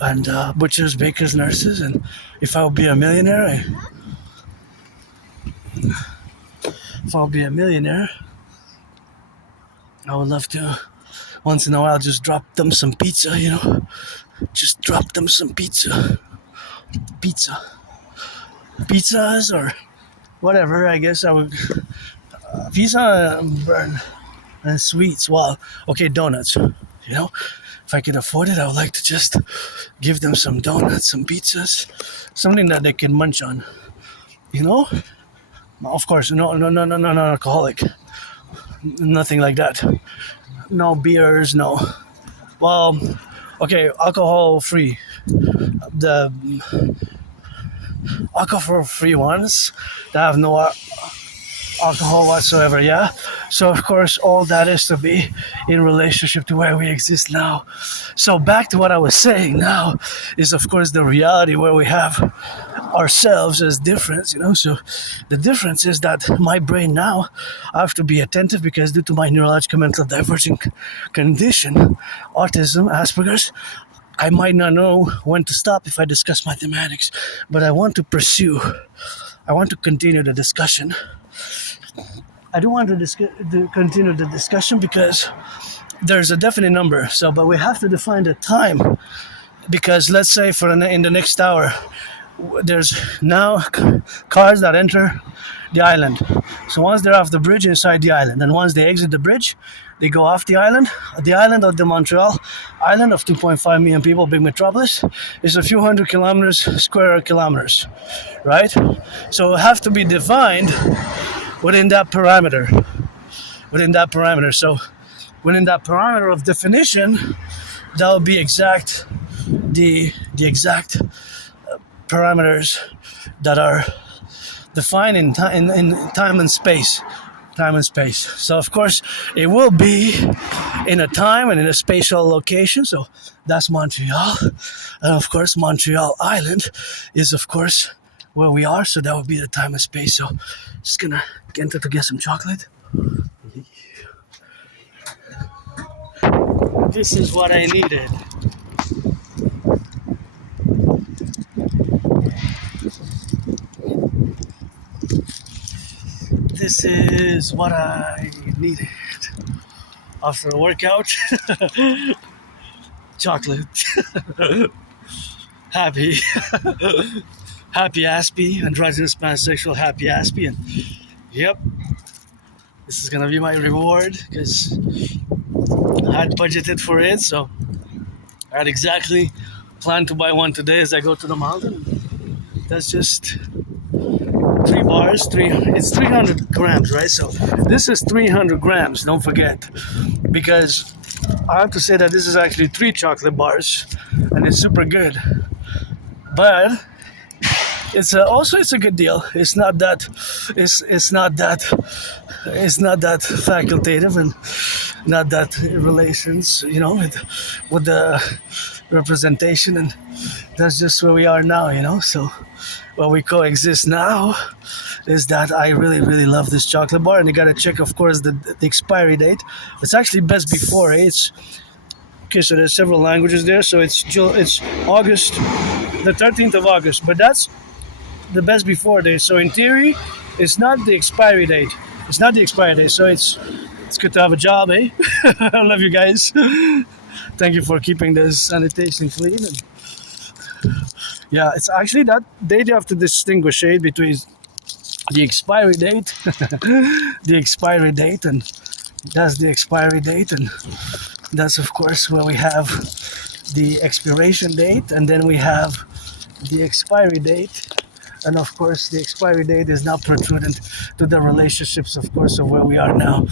And butchers, bakers, nurses. And if I would be a millionaire, I would love to once in a while just drop them some pizza. Just drop them some pizzas or whatever. I guess I would pizza and sweets. Well, okay, donuts. If I could afford it, I would like to just give them some donuts, some pizzas, something that they can munch on. Of course, no alcoholic, nothing like that. No beers, no. Well, okay, alcohol free. The alcohol free ones that have no alcohol whatsoever, yeah? So of course all that is to be in relationship to where we exist now. So back to what I was saying now is of course the reality where we have ourselves as difference, So the difference is that my brain now, I have to be attentive because due to my neurological mental divergent condition, autism, Asperger's, I might not know when to stop if I discuss mathematics, but I want to continue the discussion. I do want to continue the discussion because there's a definite number. So, but we have to define the time because let's say in the next hour, there's now cars that enter the island. So once they're off the bridge inside the island, and once they exit the bridge, they go off the island. The island of the Montreal island of 2.5 million people, big metropolis, is a few hundred square kilometers, right? So it have to be defined within that parameter. So within that parameter of definition, that will be the exact parameters that are defined in time and space. So of course it will be in a time and in a spatial location. So that's Montreal, and of course Montreal Island is of course where we are. So that would be the time and space. So just gonna get to get some chocolate. This is what I needed. This is what I needed after a workout. Chocolate. Happy. Happy Aspie, androgynous pansexual happy Aspie. And yep, this is gonna be my reward because I had budgeted for it. So I had exactly planned to buy one today as I go to the mountain. That's just 3 bars, it's 300 grams, right? So this is 300 grams, don't forget, because I have to say that this is actually 3 chocolate bars and it's super good, but it's it's a good deal. It's not that facultative and not that relations, with the representation, and that's just where we are now. So where we coexist now is that I really, really love this chocolate bar, and you gotta check, of course, the expiry date. It's actually best before. It's okay. So there's several languages there. So it's August, the 13th of August, but that's the best before date. So in theory, it's not the expiry date. It's not the expiry date. So it's good to have a job, eh? I love you guys. Thank you for keeping this sanitation clean. And yeah, it's actually that date you have to distinguish between the expiry date, and that's the expiry date, and that's of course where we have the expiration date, and then we have the expiry date, and of course the expiry date is not prudent to the relationships, of course, of where we are now.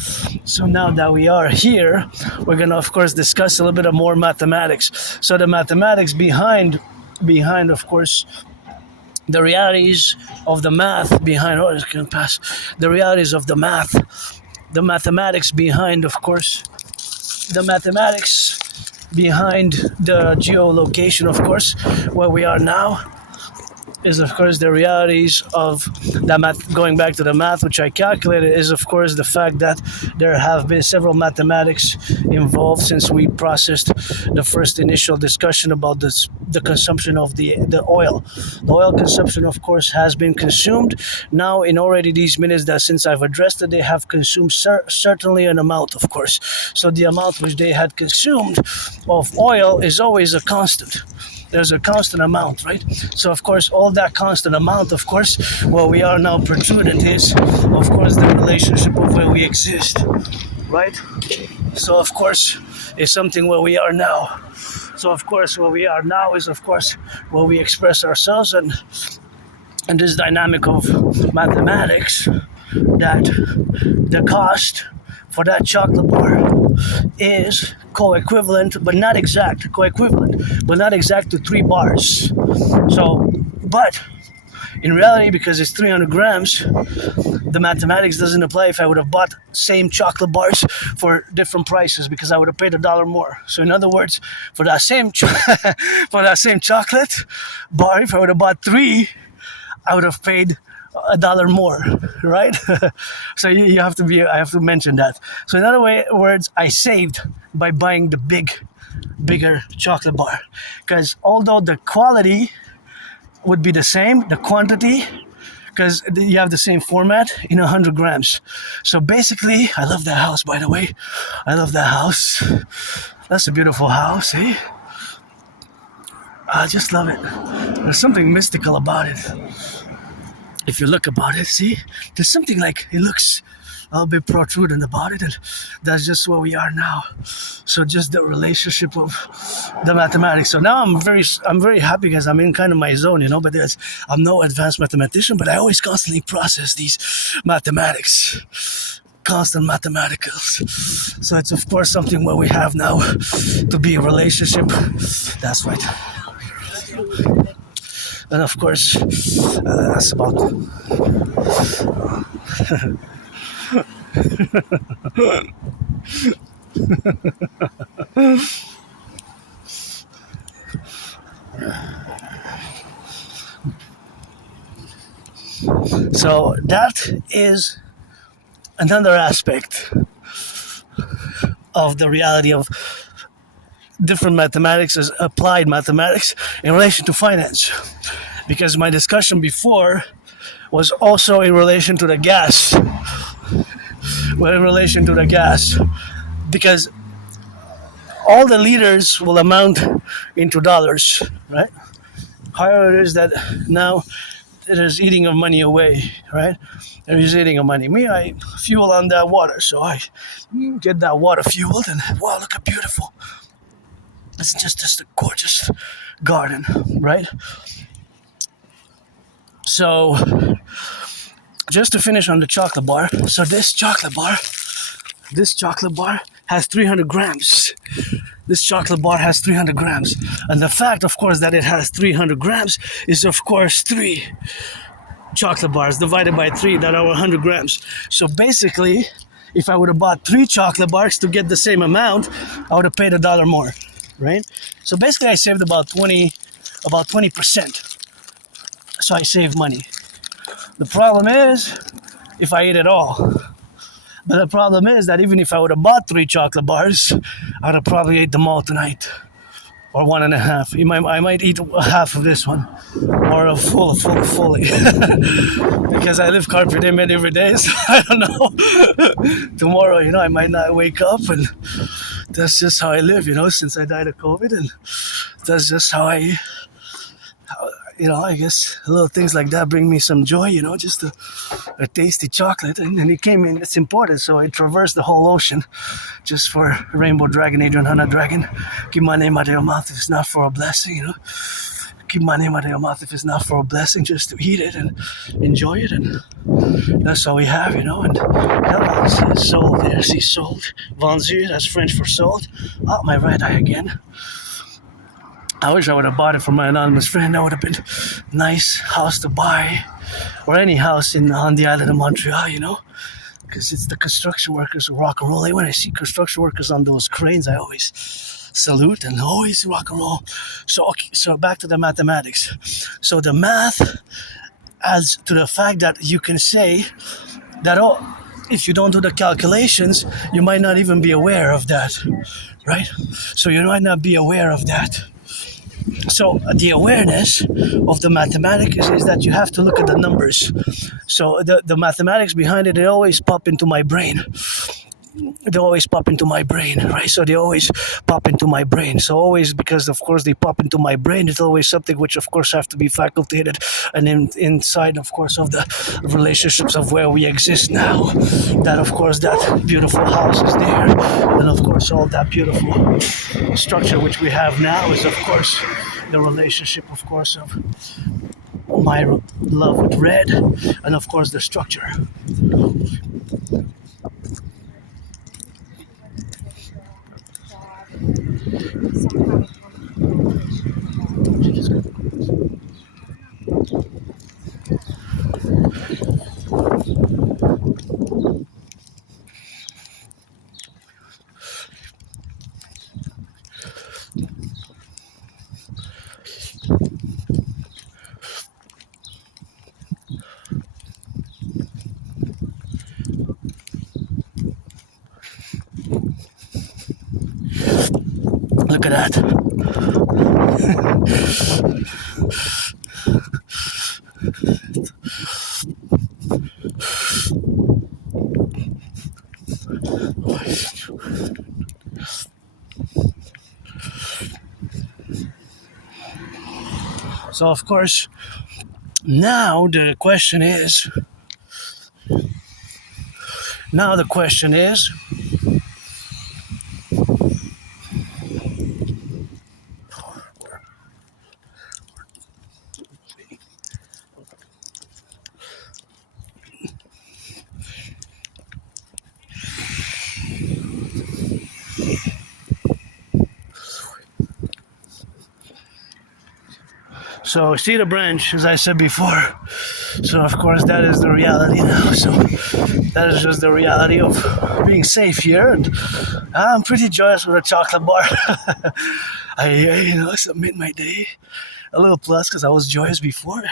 So now that we are here, we're gonna of course discuss a little bit of more mathematics. So the mathematics behind of course the realities of the math behind, it's gonna pass, the realities of the math, the mathematics behind, of course, the mathematics behind the geolocation, of course, where we are now, is of course the realities of the math. Going back to the math which I calculated, is of course the fact that there have been several mathematics involved since we processed the first initial discussion about the consumption of the oil. The oil consumption, of course, has been consumed. Now in already these minutes that since I've addressed it, they have consumed certainly an amount, of course. So the amount which they had consumed of oil is always a constant. There's a constant amount, right? So of course all that constant amount, of course, where we are now prudent is of course the relationship of where we exist, right? So of course is something where we are now. So of course where we are now is of course where we express ourselves, and this dynamic of mathematics, that the cost for that chocolate bar is co-equivalent but not exact to 3 bars. So, but in reality, because it's 300 grams, the mathematics doesn't apply if I would have bought same chocolate bars for different prices, because I would have paid $1 more. So in other words, for that same chocolate bar, if I would have bought 3, I would have paid $1 more, right? So I have to mention that. So in other words, I saved by buying the bigger chocolate bar, because although the quality would be the same, the quantity, because you have the same format in 100 grams. So basically, I love that house, by the way. I love that house. That's a beautiful house, eh? I just love it. There's something mystical about it. If you look about it, see, there's something like, it looks a little bit protruding about it, and that's just where we are now. So just the relationship of the mathematics. So now I'm very happy because I'm in kind of my zone, but I'm no advanced mathematician, but I always constantly process these mathematics, constant mathematicals. So it's of course something where we have now to be a relationship. That's right. And of course, that's about So that is another aspect of the reality of different mathematics as applied mathematics in relation to finance. Because my discussion before was also in relation to the gas. Well, in relation to the gas. Because all the leaders will amount into dollars, right? However, it is that now it is eating of money away, right? It is eating of money. Me, I fuel on that water, so I get that water fueled, and wow, look how beautiful. It's just a gorgeous garden, right? So, just to finish on the chocolate bar. So this chocolate bar has 300 grams. This chocolate bar has 300 grams. And the fact, of course, that it has 300 grams is, of course, 3 chocolate bars divided by 3 that are 100 grams. So basically, if I would have bought 3 chocolate bars to get the same amount, I would have paid $1 more, right? So basically, I saved about 20%. So I saved money. The problem is, if I eat it all. But the problem is that even if I would have bought 3 chocolate bars, I would have probably ate them all tonight. Or 1.5. I might eat half of this one. Or a fully. Because I live carpe diem every day, so I don't know. Tomorrow, I might not wake up, and that's just how I live, since I died of COVID. And that's just how I guess little things like that bring me some joy, just a tasty chocolate. And it came in, it's important. So I traversed the whole ocean just for Rainbow Dragon, Adrian Hanna Dragon. Keep my name out of your mouth if it's not for a blessing, Keep my name out of your mouth if it's not for a blessing, just to eat it and enjoy it. And that's all we have, And Hella is sold there. See, sold. Vendu, that's French for sold. Oh, my red eye again. I wish I would have bought it from my anonymous friend. That would have been a nice house to buy. Or any house on the island of Montreal, Because it's the construction workers who rock and roll. When I see construction workers on those cranes, I always salute and always rock and roll. So back to the mathematics. So the math adds to the fact that you can say that, if you don't do the calculations, you might not even be aware of that, right? So you might not be aware of that. So the awareness of the mathematics is that you have to look at the numbers. So the mathematics behind it, they always pop into my brain. They always pop into my brain, right? So they always pop into my brain. So always, because of course they pop into my brain, it's always something which of course have to be facultated and inside, of course, of the relationships of where we exist now. That of course that beautiful house is there, and of course all that beautiful structure which we have now is of course the relationship, of course, of my love with red, and of course the structure. Look at that. So of course, now the question is, so see the branch, as I said before. So of course that is the reality now. So that is just the reality of being safe here, and I'm pretty joyous with a chocolate bar. I submit my day a little plus because I was joyous before.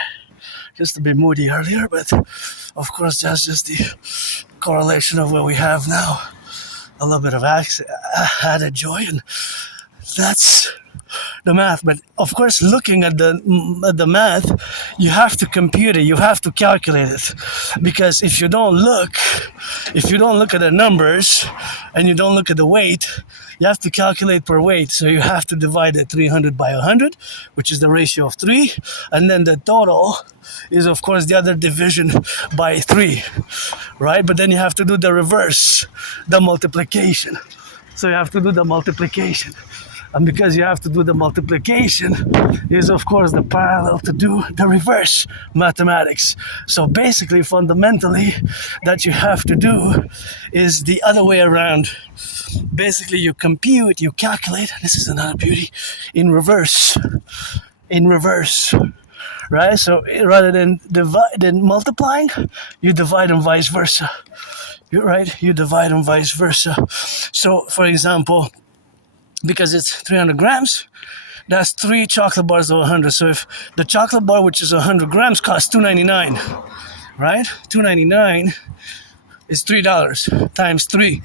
Just a bit moody earlier, but of course that's just the correlation of what we have now. A little bit of added joy, and that's the math. But of course, looking at the math, you have to compute it, you have to calculate it, because if you don't look at the numbers and you don't look at the weight, you have to calculate per weight. So you have to divide it 300 by 100, which is the ratio of 3, and then the total is of course the other division by 3, right? But then you have to do the reverse, the multiplication. So you have to do the multiplication. And because you have to do the multiplication is of course the parallel to do the reverse mathematics. So basically, fundamentally, that you have to do is the other way around. Basically, you compute, you calculate, this is another beauty, in reverse, right? So rather than multiplying, you divide and vice versa. You divide and vice versa. So for example, because it's 300 grams, that's 3 chocolate bars of 100. So if the chocolate bar, which is 100 grams, costs $2.99, right? $2.99 is $3 times 3,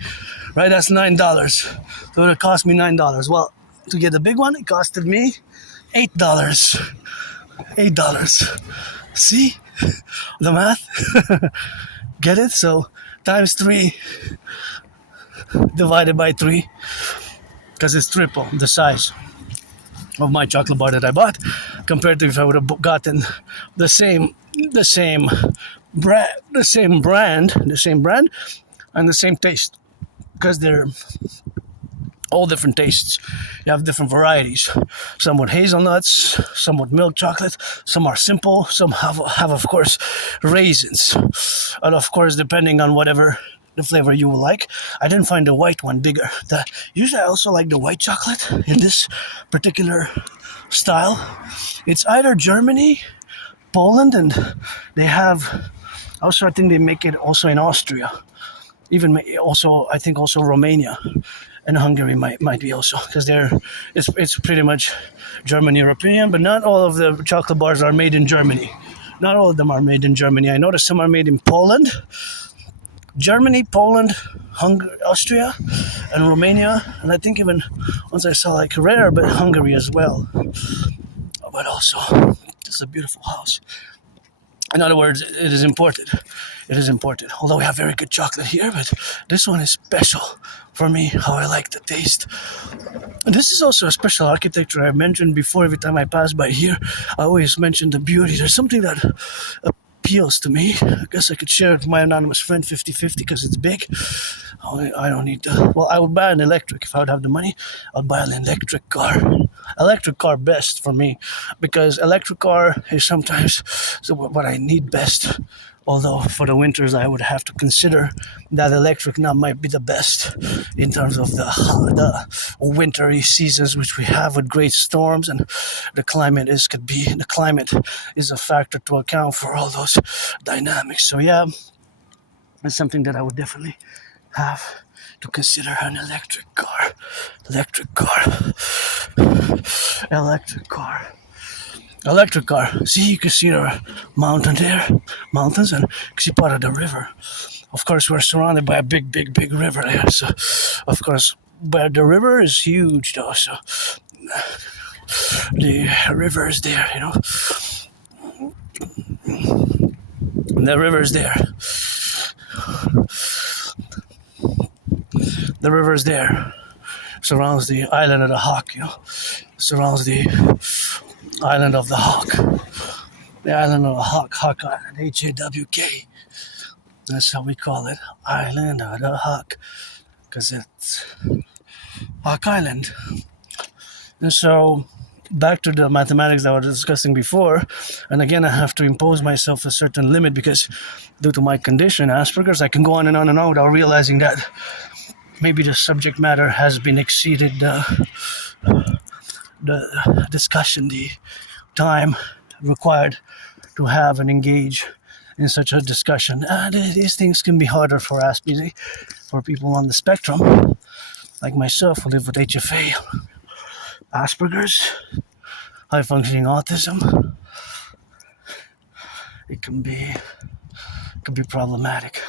right? That's $9. So it cost me $9. Well, to get the big one, it costed me $8. $8. See the math? Get it? So times 3 divided by 3, because it's triple the size of my chocolate bar that I bought, compared to if I would have gotten the same brand, and the same taste, because they're all different tastes. You have different varieties. Some with hazelnuts, some with milk chocolate, some are simple, some have of course raisins, and of course depending on whatever the flavor you will like. I didn't find the white one bigger. Usually I also like the white chocolate in this particular style. It's either Germany, Poland, and they have also, I think they make it also in Austria, even also I think also Romania and Hungary might be also, because it's pretty much German European, but not all of the chocolate bars are made in Germany. Not all of them are made in Germany. I noticed some are made in Poland, Germany, Poland, Hungary, Austria, and Romania, and I think even once I saw like rare, but Hungary as well. But also, this is a beautiful house. In other words, it is imported. It is imported. Although we have very good chocolate here, but this one is special for me, how I like the taste. And this is also a special architecture I've mentioned before. Every time I pass by here, I always mention the beauty. There's something that appeals to me. I guess I could share it with my anonymous friend 50-50 because it's big. I don't need I would buy an electric. If I would have the money, I'd buy an electric car. Electric car best for me, because electric car is sometimes what I need best. Although for the winters I would have to consider that electric now might be the best in terms of the wintry seasons which we have with great storms, and the climate is a factor to account for all those dynamics. So yeah, it's something that I would definitely have to consider, an electric car. See, you can see the mountains, and you can see part of the river. Of course, we're surrounded by a big river there. So, of course, but the river is huge, though. So, the river is there, The river is there. The river is there. Surrounds the island of the Hawk, Surrounds the island of the Hawk. The island of the Hawk Island, H-A-W-K. That's how we call it, Island of the Hawk, because it's Hawk Island. And so, back to the mathematics that I was discussing before, and again, I have to impose myself a certain limit because due to my condition, Asperger's, I can go on and on without realizing that maybe the subject matter has been exceeded, the discussion, the time required to have and engage in such a discussion. These things can be harder for Aspiesque, for people on the spectrum, like myself who live with HFA, Asperger's, high-functioning autism, it can be problematic.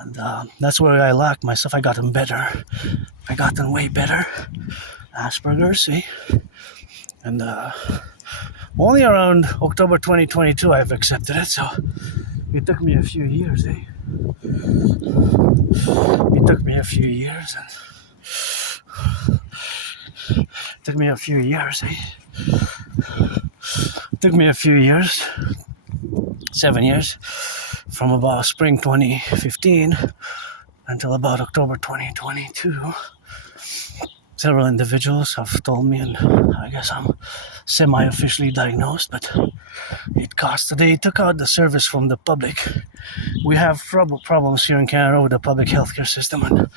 And that's where I lack myself. I gotten better. I gotten way better. Asperger's, see? And only around October 2022 I've accepted it, so it took me a few years, eh? It took me a few years, and it took me a few years, eh? It took me a few years, 7 years, from about spring 2015 until about October 2022. Several individuals have told me, and I guess I'm semi-officially diagnosed, but they took out the service from the public. We have problems here in Canada with the public healthcare system, and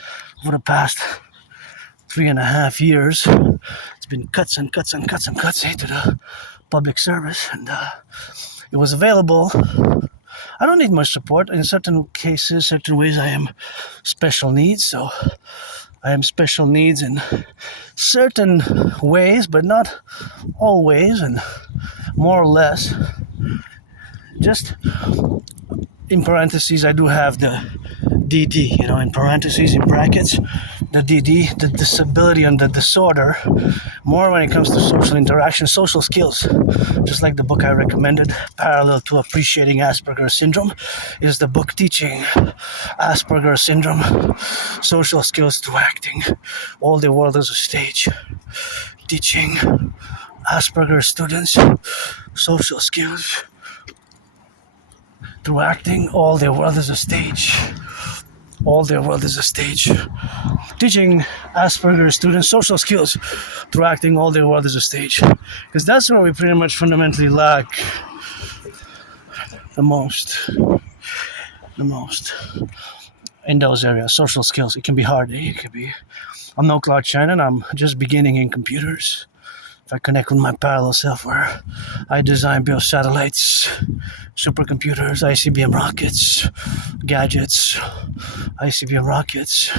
over the past 3.5 years, it's been cuts and cuts and cuts and cuts to the public service, and it was available. I don't need much support. In certain cases, certain ways, I am special needs, so I am special needs in certain ways, but not always, and more or less. Just in parentheses, I do have the dedie, in parentheses, in brackets, the dedie, the disability and the disorder, more when it comes to social interaction, social skills. Just like the book I recommended, Parallel to Appreciating Asperger's Syndrome, is the book teaching Asperger's Syndrome, social skills to acting. All the world is a stage. Teaching Asperger's students social skills through acting. All their world is a stage. All their world is a stage. Teaching Asperger's students social skills through acting. All their world is a stage. Because that's where we pretty much fundamentally lack the most in those areas. Social skills. It can be hard. It could be. I'm no Cloud Shannon. I'm just beginning in computers. If I connect with my parallel self, where I design, build satellites, supercomputers, ICBM rockets, gadgets, ICBM rockets,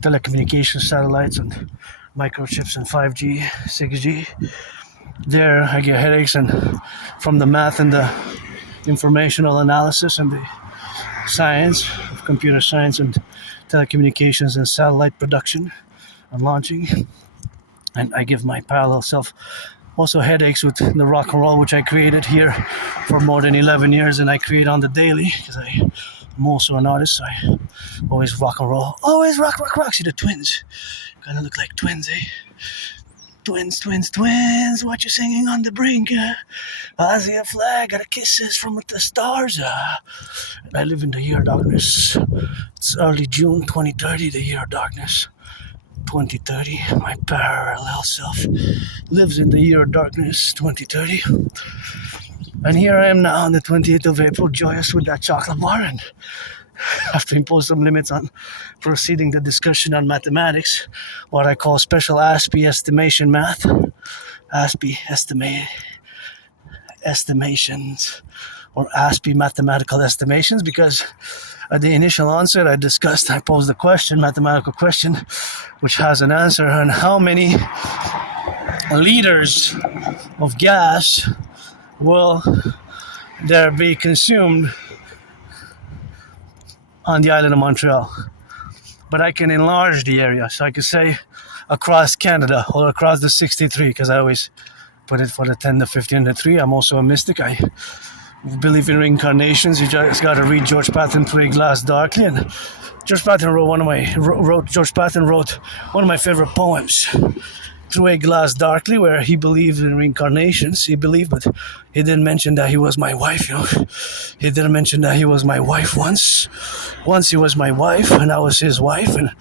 telecommunication satellites, and microchips, and 5G, 6G. There, I get headaches, and from the math and the informational analysis and the science of computer science and telecommunications and satellite production and launching. And I give my parallel self also headaches with the rock and roll, which I created here for more than 11 years, and I create on the daily because I'm also an artist. So I always rock and roll, always rock. See the twins, kind of look like twins, eh? Twins. What you singing on the brink? I see a flag, got a kisses from the stars. And I live in the year of darkness. It's early June 2030, the year of darkness. 2030, my parallel self lives in the year of darkness, 2030. And here I am now on the 28th of April, joyous with that chocolate bar, and have to impose some limits on proceeding the discussion on mathematics, what I call special Aspie estimation math, Aspie estimations, or Aspie mathematical estimations, because at the initial onset I posed a question, mathematical question, which has an answer on how many liters of gas will there be consumed on the island of Montreal. But I can enlarge the area, so I could say across Canada or across the 63, because I always put it for the 10, the 50, and the 3. I'm also a mystic. I believe in reincarnations. You just got to read George Patton, Through a Glass Darkly, and George Patton wrote one of my favorite poems, Through a Glass Darkly, where he believed in reincarnations. He believed, but he didn't mention that he was my wife. He didn't mention that he was my wife once. Once he was my wife, and I was his wife, and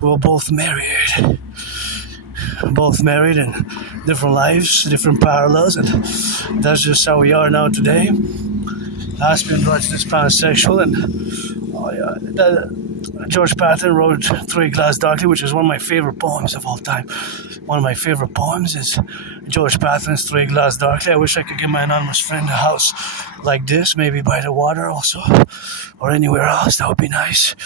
we were both married. Both married in different lives, different parallels, and that's just how we are now today. Aspie androgynous pansexual, and George Patton wrote Through a Glass Darkly, which is one of my favorite poems of all time. One of my favorite poems is George Patton's Through a Glass Darkly. I wish I could give my anonymous friend a house like this, maybe by the water also, or anywhere else. That would be nice.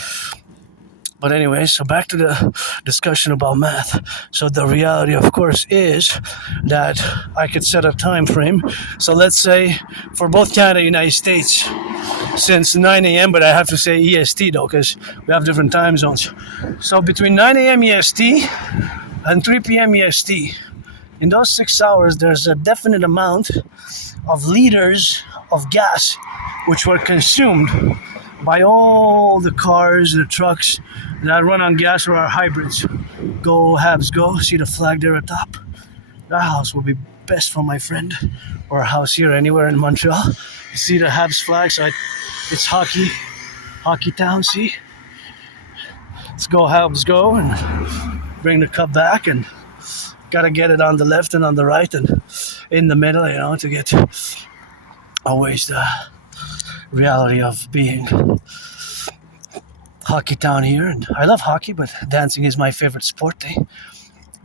But anyway, so back to the discussion about math. So the reality, of course, is that I could set a time frame. So let's say for both Canada and United States, since 9 a.m., but I have to say EST though, because we have different time zones. So between 9 a.m. EST and 3 p.m. EST, in those 6 hours, there's a definite amount of liters of gas which were consumed by all the cars, the trucks that run on gas or are hybrids. Go Habs, go! See the flag there at top? That house will be best for my friend, or a house here anywhere in Montreal. You see the Habs flag, so it's hockey town. See, let's go Habs, go, and bring the cup back, and gotta get it on the left and on the right and in the middle, you know, to get always the reality of being hockey town here. And I love hockey, but dancing is my favorite sport.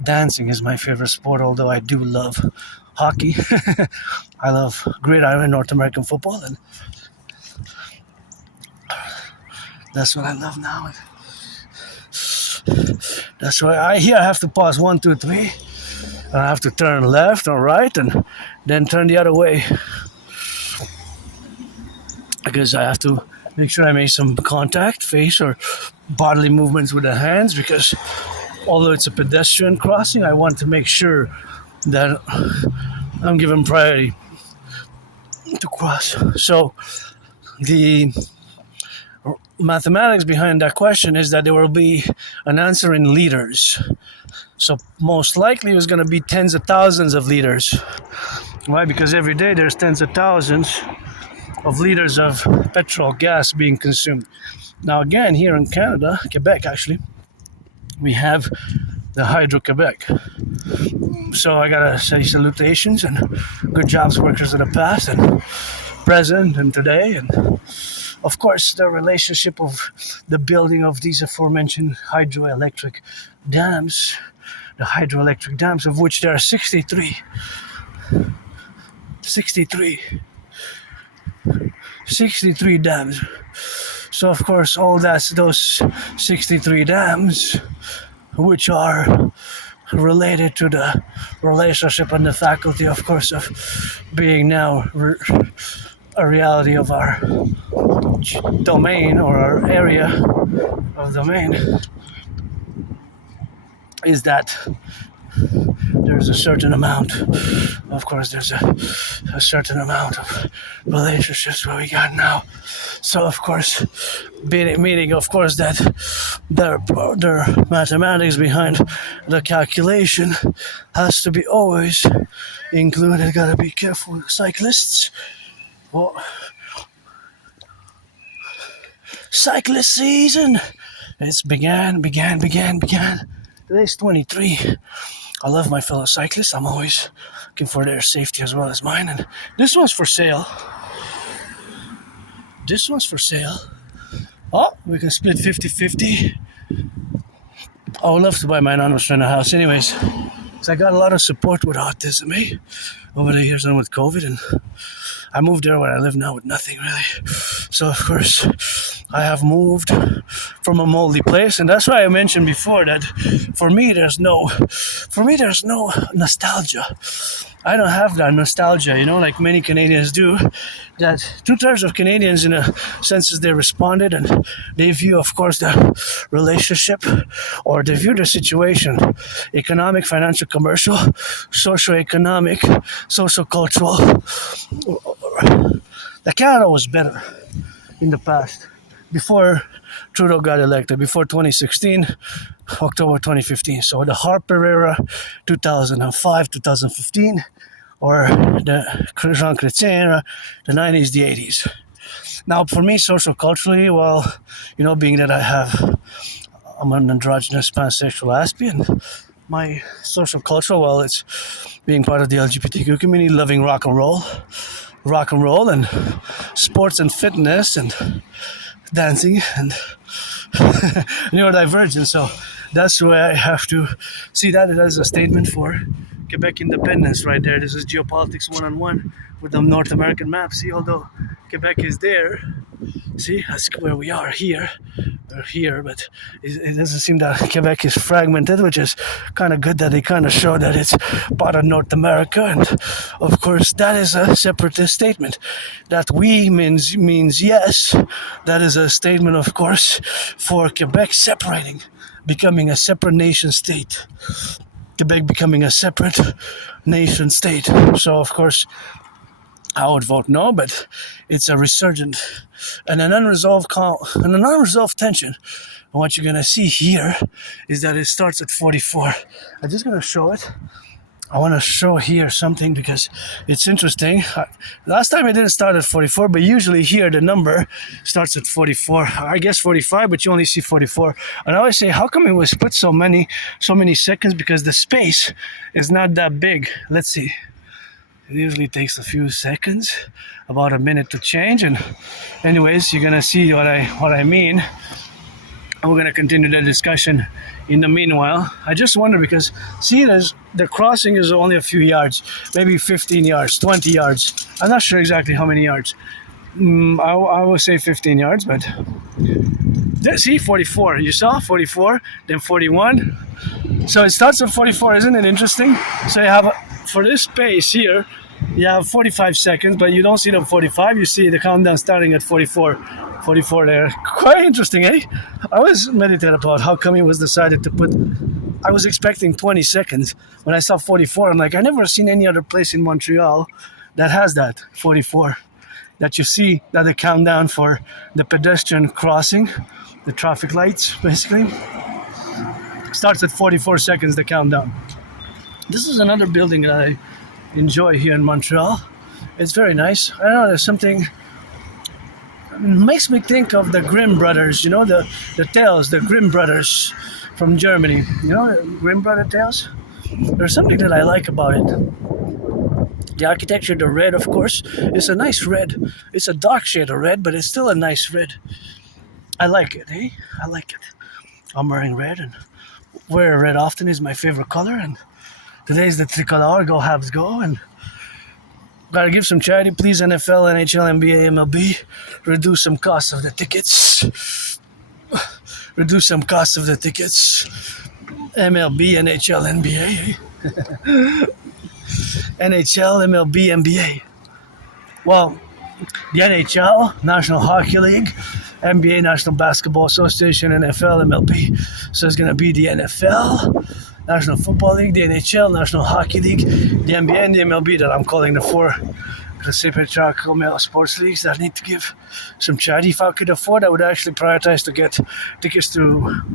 Dancing is my favorite sport, although I do love hockey. I love gridiron North American football, and that's what I love now. That's why I have to pause 1, 2, 3, and I have to turn left or right and then turn the other way, because I have to make sure I make some contact, face or bodily movements with the hands, because although it's a pedestrian crossing, I want to make sure that I'm given priority to cross. So the mathematics behind that question is that there will be an answer in liters. So most likely it's going to be tens of thousands of liters. Why? Because every day there's tens of thousands of liters of petrol, gas being consumed. Now again, here in Canada, Quebec actually, we have the Hydro-Quebec. So I gotta say salutations and good jobs workers of the past and present and today, and of course the relationship of the building of these aforementioned hydroelectric dams, the hydroelectric dams, of which there are 63 dams. So of course all those 63 dams, which are related to the relationship and the faculty, of course, of being now a reality of our domain or our area of domain, is that there's a certain amount, of course, there's a certain amount of relationships where we got now. So, of course, meaning, of course, that their mathematics behind the calculation has to be always included. Gotta be careful with cyclists. Well, cyclist season. It's began. Today's 23. I love my fellow cyclists. I'm always looking for their safety as well as mine. And this one's for sale. Oh, we can split 50-50. I would love to buy my anonymous friend a house anyways. Because I got a lot of support with autism, over the years and with COVID. And I moved there where I live now with nothing really. So of course I have moved from a moldy place, and that's why I mentioned before that for me there's no nostalgia. I don't have that nostalgia, like many Canadians do. That 2/3 of Canadians, in a sense, is they responded and they view, of course, the relationship, or they view the situation, economic, financial, commercial, socio-economic, socio-cultural. That Canada was better in the past, before Trudeau got elected, before 2016, October 2015. So the Harper era, 2005, 2015, or the Jean Chrétien era, the 90s, the 80s. Now, for me, social-culturally, well, being that I'm an androgynous pansexual Aspiesque, and my social culture, well, it's being part of the LGBTQ community, loving rock and roll, and sports and fitness, and dancing, and neurodivergence. So that's why I have to see that as a statement for Quebec independence right there. This is geopolitics 1-on-1 with the North American map. See, although Quebec is there, see, that's where we are here, here, but it doesn't seem that Quebec is fragmented, which is kind of good that they kind of show that it's part of North America. And of course, that is a separatist statement. That we means yes. That is a statement, of course, for Quebec separating, becoming a separate nation state. Quebec becoming a separate nation state. So, of course, I would vote no, but it's a resurgent and an unresolved tension. And what you're gonna see here is that it starts at 44. I'm just gonna show it. I want to show here something because it's interesting. Last time it didn't start at 44, but usually here the number starts at 44. I guess 45, but you only see 44. And I always say, how come it was put so many seconds? Because the space is not that big. Let's see. It usually takes a few seconds, about a minute to change. And anyways, you're gonna see what I mean. And we're gonna continue the discussion in the meanwhile. I just wonder because seeing as the crossing is only a few yards, maybe 15 yards, 20 yards. I'm not sure exactly how many yards. I will say 15 yards, but see 44. You saw 44, then 41. So it starts at 44, isn't it interesting? So you have for this space here, you have 45 seconds, but you don't see the 45. You see the countdown starting at 44. 44 there. Quite interesting, eh? I was meditating about how come it was decided to put. I was expecting 20 seconds. When I saw 44, I'm like, I never seen any other place in Montreal that has that 44. That you see that the countdown for the pedestrian crossing, the traffic lights, basically, starts at 44 seconds, the countdown. This is another building that I enjoy here in Montreal. It's very nice. I don't know, there's something. It makes me think of the Grimm brothers, you know, the tales, the Grimm brothers from Germany. You know, Grimm brother tales? There's something that I like about it. The architecture, the red, of course, is a nice red. It's a dark shade of red, but it's still a nice red. I like it, eh? I like it. I'm wearing red, and wear red often is my favorite color, and today's the tricolor, go Habs go, and gotta give some charity, please, NFL, NHL, NBA, MLB. Reduce some costs of the tickets. Reduce some costs of the tickets. MLB, NHL, NBA. NHL, MLB, NBA. Well, the NHL, National Hockey League, NBA, National Basketball Association, NFL, MLB. So it's gonna be the NFL, National Football League, the NHL, National Hockey League, the NBA, and the MLB that I'm calling the four reciprocal male sports leagues that need to give some charity. If I could afford, I would actually prioritize to get tickets to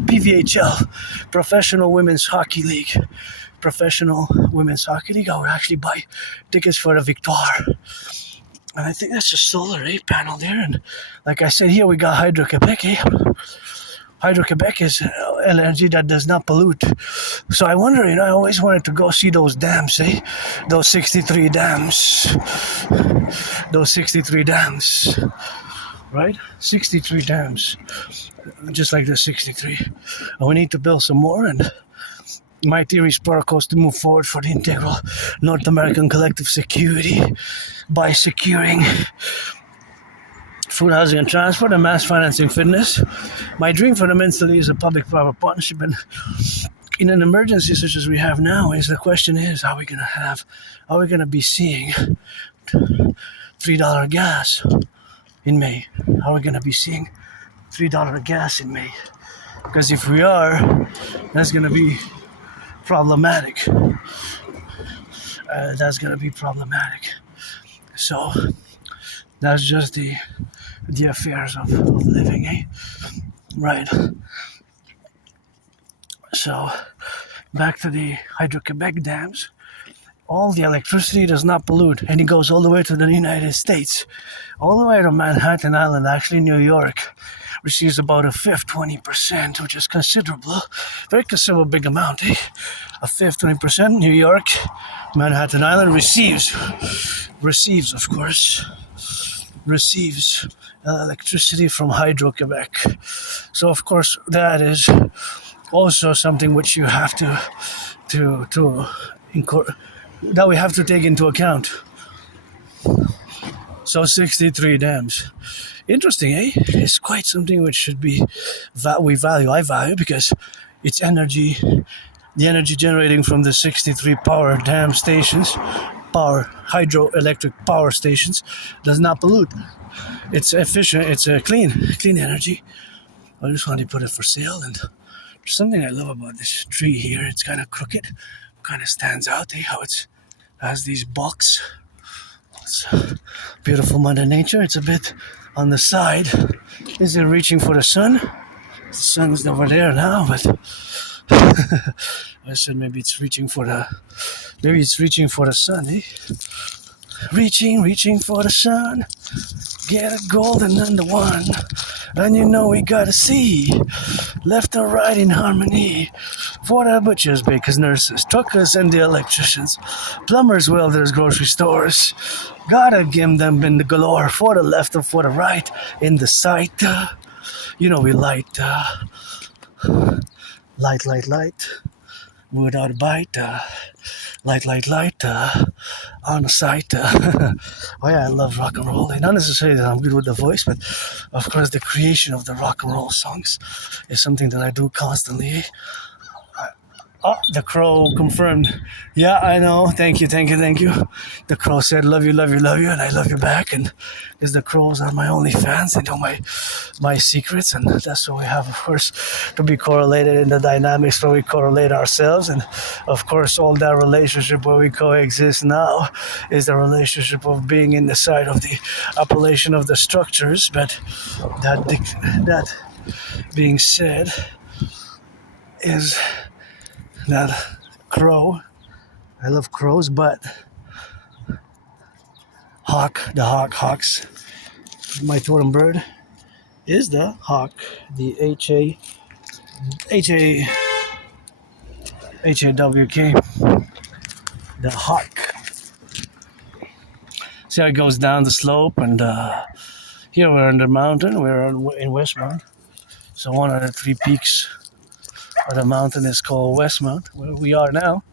PVHL, Professional Women's Hockey League. Professional Women's Hockey League. I would actually buy tickets for the Victoire. And I think that's a solar panel there. And like I said, here we got Hydro-Quebec. Hydro-Quebec is energy that does not pollute. So I wonder, I always wanted to go see those dams, Those 63 dams. Those 63 dams. Right? 63 dams. Just like the 63. And we need to build some more, and my theory is protocols to move forward for the integral North American collective security by securing food, housing, and transport, and mass financing fitness. My dream for the mentally is a public-private partnership, and in an emergency such as we have now, the question is, are we going to be seeing $3 gas in May? Are we going to be seeing $3 gas in May? Because if we are, that's going to be problematic. That's going to be problematic. So that's just the affairs of living, Right. So back to the Hydro-Quebec dams. All the electricity does not pollute, and it goes all the way to the United States, all the way to Manhattan Island. Actually, New York receives about a fifth, 20%, which is considerable, very considerable big amount, A fifth, 20%. New York, Manhattan Island receives, of course, electricity from Hydro-Quebec. So, of course, that is also something which you have to incur, that we have to take into account. So 63 dams. Interesting, eh? It's quite something which should be I value because it's energy, the energy generating from the 63 power dam stations, power hydroelectric power stations, does not pollute. It's efficient. It's a clean energy. I just wanted to put it for sale, and there's something I love about this tree here. It's kind of crooked, kind of stands out. How it has these bucks. It's beautiful Mother Nature. It's a bit on the side. Is it reaching for the sun? The sun's over there now, but I said maybe it's reaching for the sun, eh? Reaching for the sun. Get a golden under one. And you know we gotta see left and right in harmony. For the butchers, bakers, nurses, truckers, and the electricians, plumbers, welders, grocery stores. Gotta give them in the galore. For the left and for the right in the sight. You know we light. Light. Without a bite. Light, on the site. Oh yeah, I love rock and roll. Not necessarily that I'm good with the voice, but of course the creation of the rock and roll songs is something that I do constantly. Oh, the crow confirmed. Yeah, I know. Thank you. The crow said, love you, and I love you back. And because the crows are my only fans, they know my secrets, and that's what we have, of course, to be correlated in the dynamics where we correlate ourselves. And of course, all that relationship where we coexist now is the relationship of being in the side of the appellation of the structures. But that being said, is that crow, I love crows, but hawks, my totem bird is the hawk, the H-A-W-K, the hawk. See how it goes down the slope, and here we're on the mountain, in Westmount, so one of the three peaks of the mountain is called Westmount, where we are now.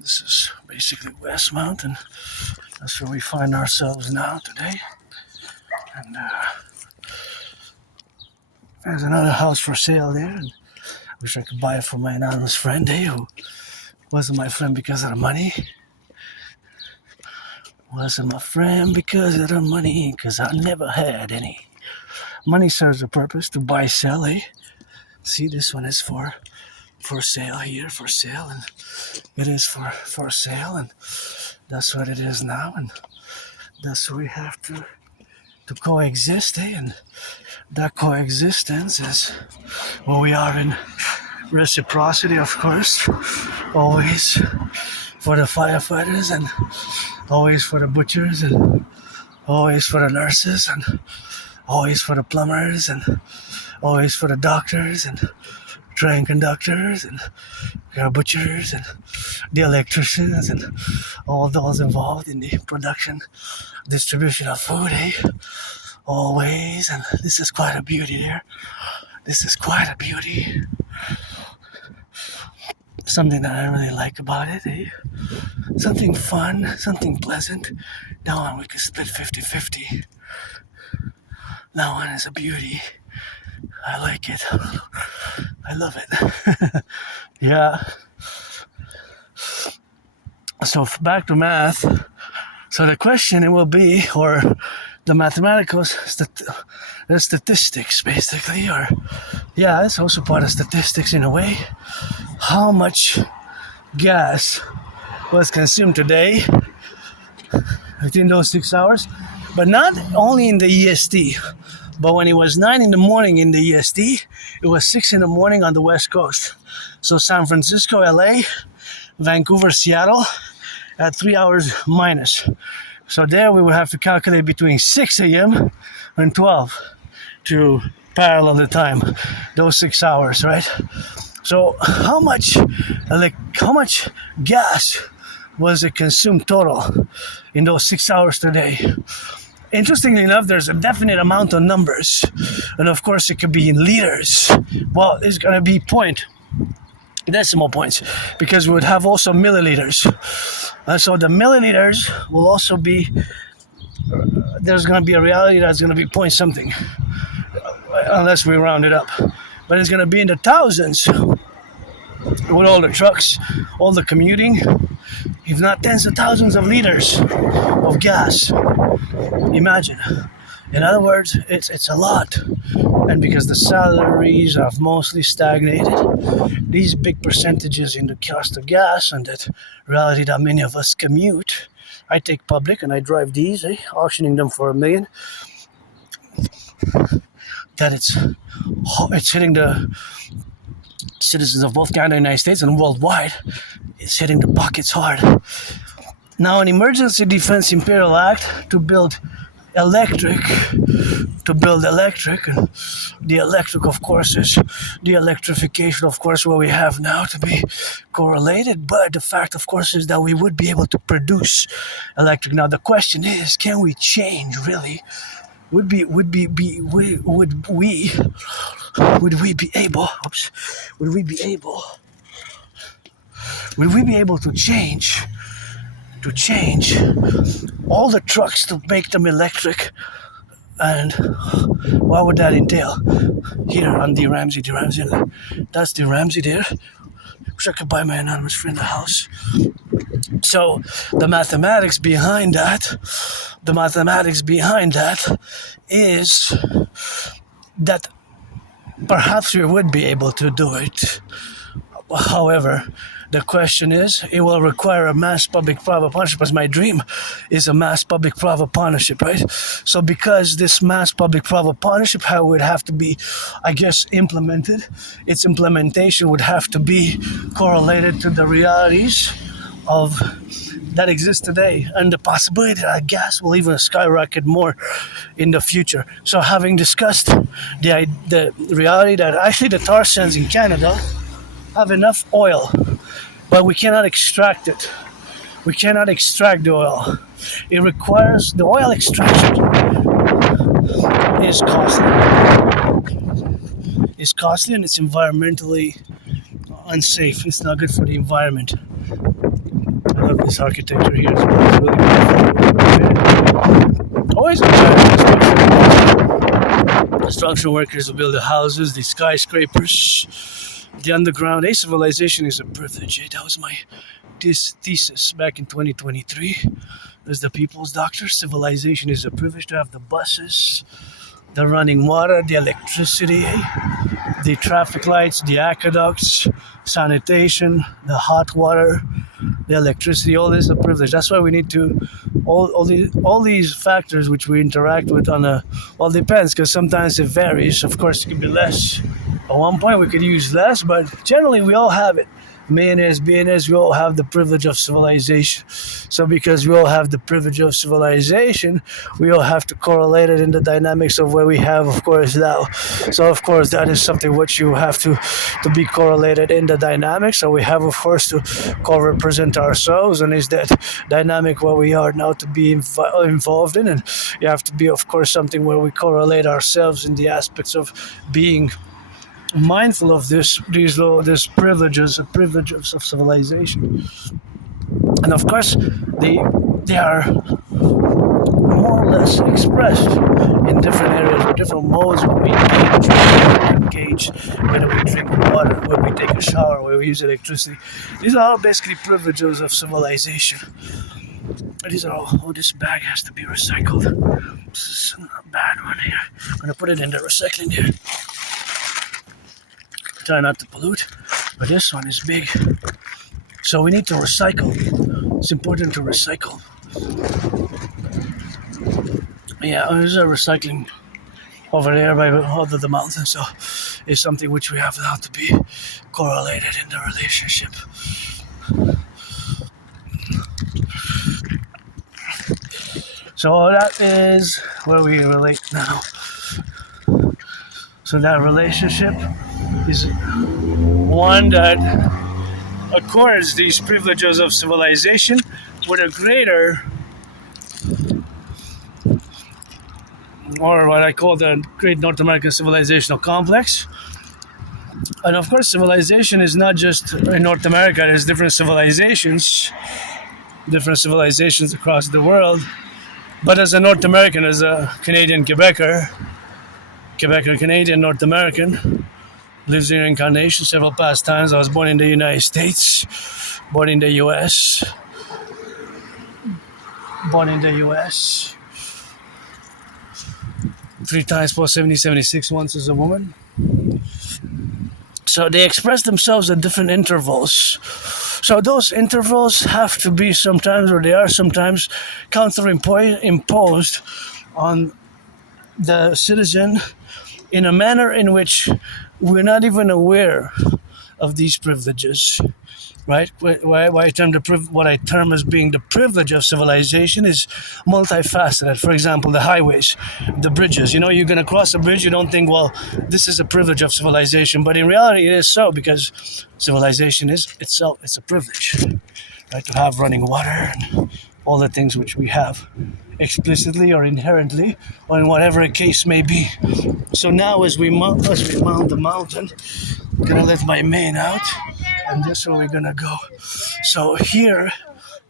This is basically Westmount, and that's where we find ourselves now today. And there's another house for sale there, and I wish I could buy it for my anonymous friend, who wasn't my friend because of the money. Wasn't my friend because of the money, because I never had any. Money serves a purpose to buy, sell, See, this one is for sale here, for sale, and it is for sale, and that's what it is now, and that's what we have to coexist, and that coexistence is where we are in reciprocity, of course, always for the firefighters, and always for the butchers, and always for the nurses, and always for the plumbers, and always for the doctors, and train conductors, and butchers, and the electricians, and all those involved in the production, distribution of food, always. And this is quite a beauty there. This is quite a beauty. Something that I really like about it, Something fun, something pleasant. That one we can split 50-50. That one is a beauty. I like it. I love it. Yeah. So back to math. So the question it will be, or the mathematical the statistics basically, or yeah, it's also part of statistics in a way. How much gas was consumed today within those 6 hours? But not only in the EST. But when it was 9 in the morning in the EST, it was 6 in the morning on the West Coast. So San Francisco, LA, Vancouver, Seattle, at 3 hours minus. So there we would have to calculate between 6 a.m. and 12 to parallel the time, those 6 hours, right? So how much gas was it consumed total in those 6 hours today? Interestingly enough, there's a definite amount of numbers, and of course it could be in liters. Well, it's going to be decimal points, because we would have also milliliters. And so the milliliters will also be there's going to be a reality that's going to be point something, unless we round it up. But it's going to be in the thousands with all the trucks, all the commuting, if not tens of thousands of liters of gas. Imagine. In other words, it's a lot. And because the salaries have mostly stagnated, these big percentages in the cost of gas and that reality that many of us commute. I take Publik and I drive these, auctioning them for $1 million. That it's hitting the citizens of both Canada and the United States and worldwide. It's hitting the pockets hard. Now, an emergency defense Imperial Act to build electric, and the electric, of course, is the electrification, of course, what we have now to be correlated. But the fact, of course, is that we would be able to produce electric. Now, the question is, can we change really? Would we be able to change all the trucks to make them electric? And what would that entail? Here on D. Ramsey, that's D. Ramsey there. Wish I could buy my anonymous friend a house. So the mathematics behind that is that perhaps we would be able to do it. However, the question is, it will require a mass public-private partnership, as my dream is a mass public-private partnership, right? So because this mass public-private partnership, how it would have to be, I guess, implemented, its implementation would have to be correlated to the realities of that exist today and the possibility that gas will even skyrocket more in the future. So having discussed the reality that actually the tar sands in Canada have enough oil, but we cannot extract it. We cannot extract the oil. It requires, the oil extraction is costly and it's environmentally unsafe. It's not good for the environment. I love this architecture here. It's really beautiful. Always construction workers will build the houses, the skyscrapers, the underground. Civilization is a privilege. That was my thesis back in 2023. As the people's doctor, civilization is a privilege to have the buses, the running water, the electricity, the traffic lights, the aqueducts, sanitation, the hot water, the electricity. All this is a privilege. That's why we need to all these factors which we interact with on a, well, depends, because sometimes it varies. Of course, it could be less. At one point we could use less, but generally we all have it. Mayonnaise, BNS, we all have the privilege of civilization. So because we all have the privilege of civilization, we all have to correlate it in the dynamics of where we have, of course, now. So of course that is something which you have to be correlated in the dynamics. So we have, of course, to co-represent ourselves, and is that dynamic where we are now to be involved in. And you have to be, of course, something where we correlate ourselves in the aspects of being mindful of these privileges of civilization. And of course they are more or less expressed in different areas or different modes when we engage, whether we drink water, when we take a shower, when we use electricity. These are all basically privileges of civilization. These are all, this bag has to be recycled. This is a bad one here. I'm going to put it in the recycling here. Try not to pollute, but this one is big. So we need to recycle. It's important to recycle. Yeah, there's a recycling over there by over the mountain, so it's something which we have now to be correlated in the relationship. So that is where we relate now. So that relationship is one that accords these privileges of civilization with a greater, or what I call the Great North American Civilizational Complex. And of course, civilization is not just in North America. There's different civilizations across the world But as a North American, as a Canadian Quebecer, Canadian, North American, lives in incarnation several past times. I was born in the United States, born in the US, three times post 76 once as a woman. So they express themselves at different intervals. So those intervals have to be sometimes, or they are sometimes, counter-imposed on the citizen in a manner in which we're not even aware of these privileges. Right? What I term as being the privilege of civilization is multifaceted. For example, the highways, the bridges. You're going to cross a bridge, you don't think, well, this is a privilege of civilization. But in reality, it is so, because civilization is itself, it's a privilege. Right? To have running water and all the things which we have explicitly or inherently, or in whatever case may be. So now as we mount the mountain, I'm going to let my mane out. And that's where we're gonna go. So here,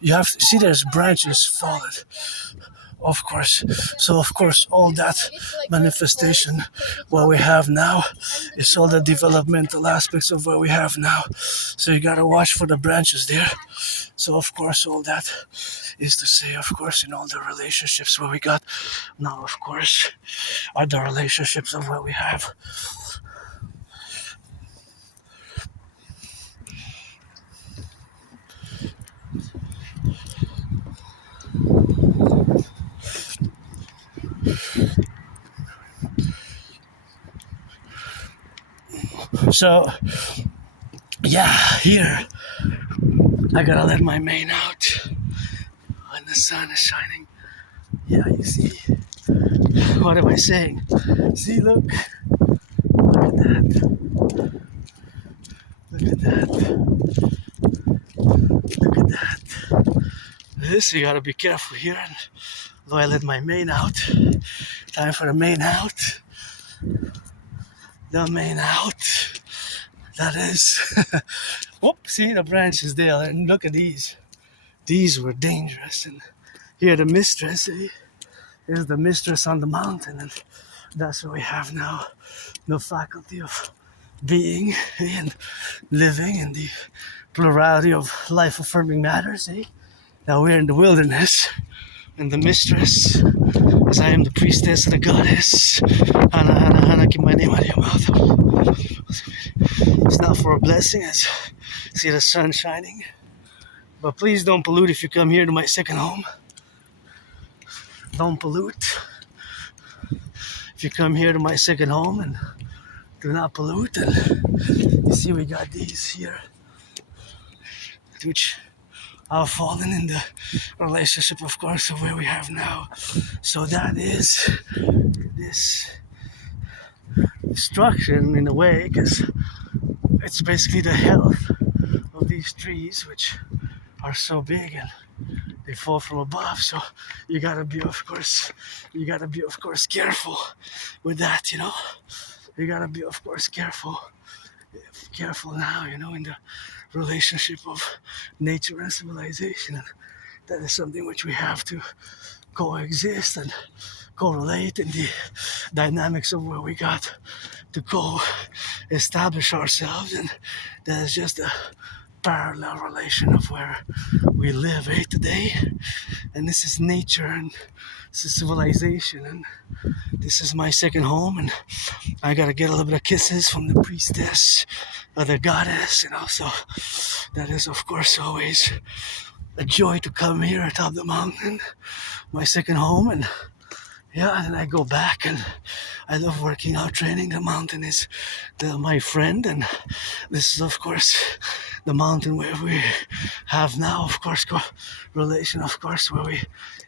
you have to see there's branches fallen, of course. So of course, all that manifestation, what we have now, is all the developmental aspects of what we have now. So you gotta watch for the branches there. So of course, all that is to say, of course, in all the relationships what we got now, of course, are the relationships of what we have. So, yeah, here, I gotta let my mane out when the sun is shining. Yeah, you see. What am I saying? See, look. Look at that. Look at that. Look at that. This, you gotta be careful here. Though I let my mane out. Time for the mane out. The mane out. That is. Whoop, see the branches there. And look at these. These were dangerous. And here the mistress, is the mistress on the mountain. And that's what we have now. The faculty of being and living in the plurality of life-affirming matters. Now we're in the wilderness. And the mistress, as I am the priestess of the goddess, Hana, keep my name out of your mouth. It's not for a blessing, as see the sun shining. But please don't pollute if you come here to my second home. Don't pollute. If you come here to my second home, and do not pollute. And you see we got these here, which have fallen in the relationship, of course, of where we have now. So that is this destruction in a way, because it's basically the health of these trees, which are so big and they fall from above. So you gotta be, of course, careful with that. You gotta be, of course, careful now, in the relationship of nature and civilization. And that is something which we have to coexist and correlate in the dynamics of where we got to establish ourselves. And that is just a parallel relation of where we live today. And this is nature, and this is civilization, and this is my second home. And I gotta get a little bit of kisses from the priestess of the goddess, and also that is, of course, always a joy to come here atop the mountain, my second home. And yeah, and I go back, and I love working out, training. The mountain is my friend, and this is, of course, the mountain where we have now, of course, relation, of course, where we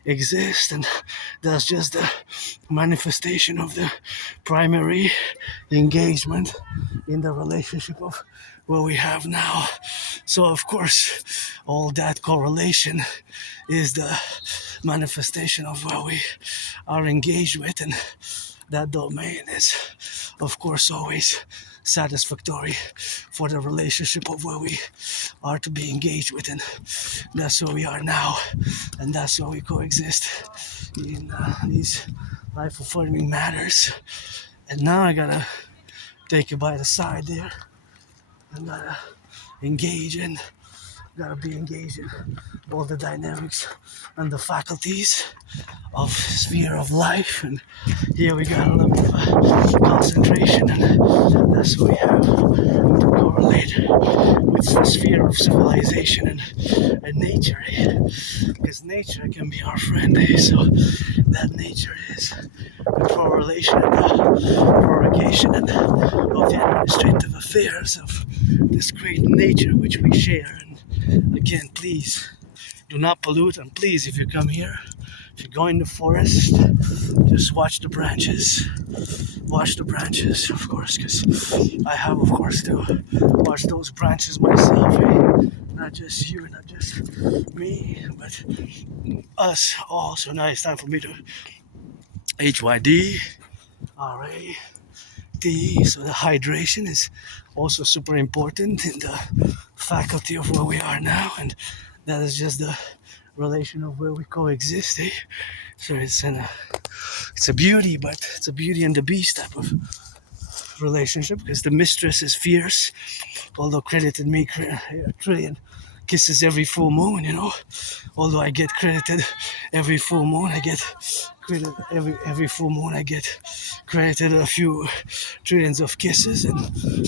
exist. And that's just the manifestation of the primary engagement in the relationship of what we have now. So, of course, all that correlation is the manifestation of what we are engaged with, and that domain is, of course, always satisfactory for the relationship of where we are to be engaged with. And that's where we are now, and that's where we coexist in these life-affirming matters. And now I gotta take it by the side there. I gotta engage in, gotta be engaged in all the dynamics and the faculties of sphere of life. And here we got a little bit of concentration, and that's what we have to correlate with the sphere of civilization and nature. Because nature can be our friend. So that nature is the correlation and the prorogation and of the administrative affairs of this great nature which we share. And again, please do not pollute, and please, if you come here, if you go in the forest, just watch the branches. Watch the branches, of course, because I have, of course, to watch those branches myself. Not just you, not just me, but us all. So now it's time for me to HYD, RA, T. So the hydration is also super important in the faculty of where we are now, and that is just the relation of where we coexist. So it's a beauty, but it's a beauty and the beast type of relationship, because the mistress is fierce, although credited me a trillion kisses every full moon, although I get credited every full moon, I get credited every full moon, I get credited a few trillions of kisses, and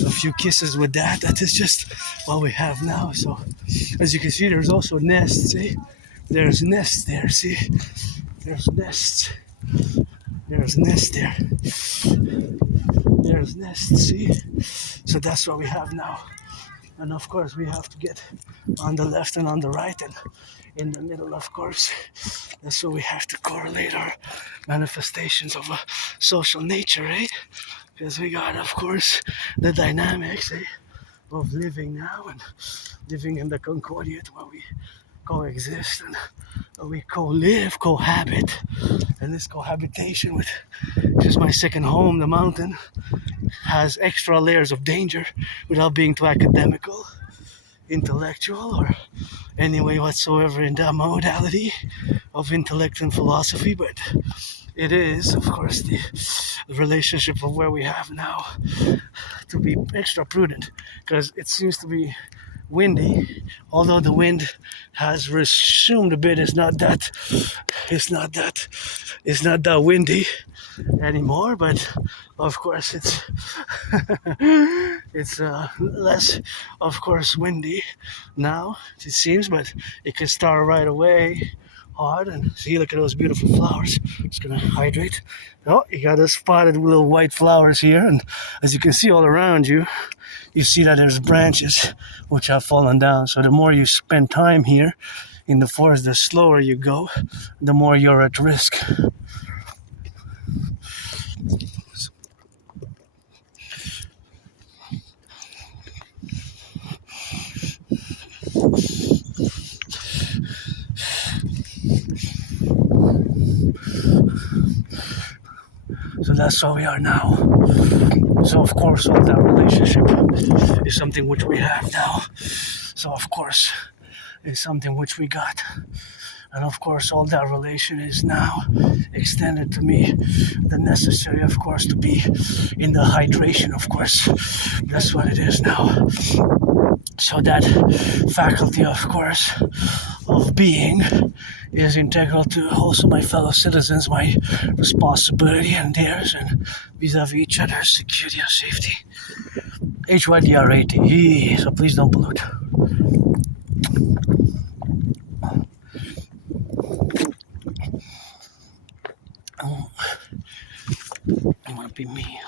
a few kisses with that is just what we have now. So as you can see, there's also nests. There's nests there. See, there's nests. There's nests there. There's nests. See, so that's what we have now. And of course, we have to get on the left and on the right, and in the middle, of course. That's where we have to correlate our manifestations of a social nature, because we got, of course, the dynamics of living now and living in the concordiate where we coexist and we co-live, cohabit. And this cohabitation with just my second home, the mountain, has extra layers of danger without being too academical, intellectual, or any way whatsoever in that modality of intellect and philosophy. But it is, of course, the relationship of where we have now to be extra prudent, because it seems to be windy, although the wind has resumed a bit. It's not that windy anymore, but of course it's it's less, of course, windy now, it seems, but it can start right away hard. And see, look at those beautiful flowers. Just gonna hydrate. Oh, you got those spotted little white flowers here, and as you can see all around you, you see that there's branches which have fallen down. So the more you spend time here in the forest, the slower you go, the more you're at risk. So that's how we are now. So of course, all that relationship is something which we have now. So of course, it's something which we got. And of course, all that relation is now extended to me. The necessary, of course, to be in the hydration, of course. That's what it is now. So that faculty, of course, of being is integral to also my fellow citizens, my responsibility and theirs, and vis-a-vis each other's security and safety. HYDRATE, so please don't pollute. Oh, I want to be me.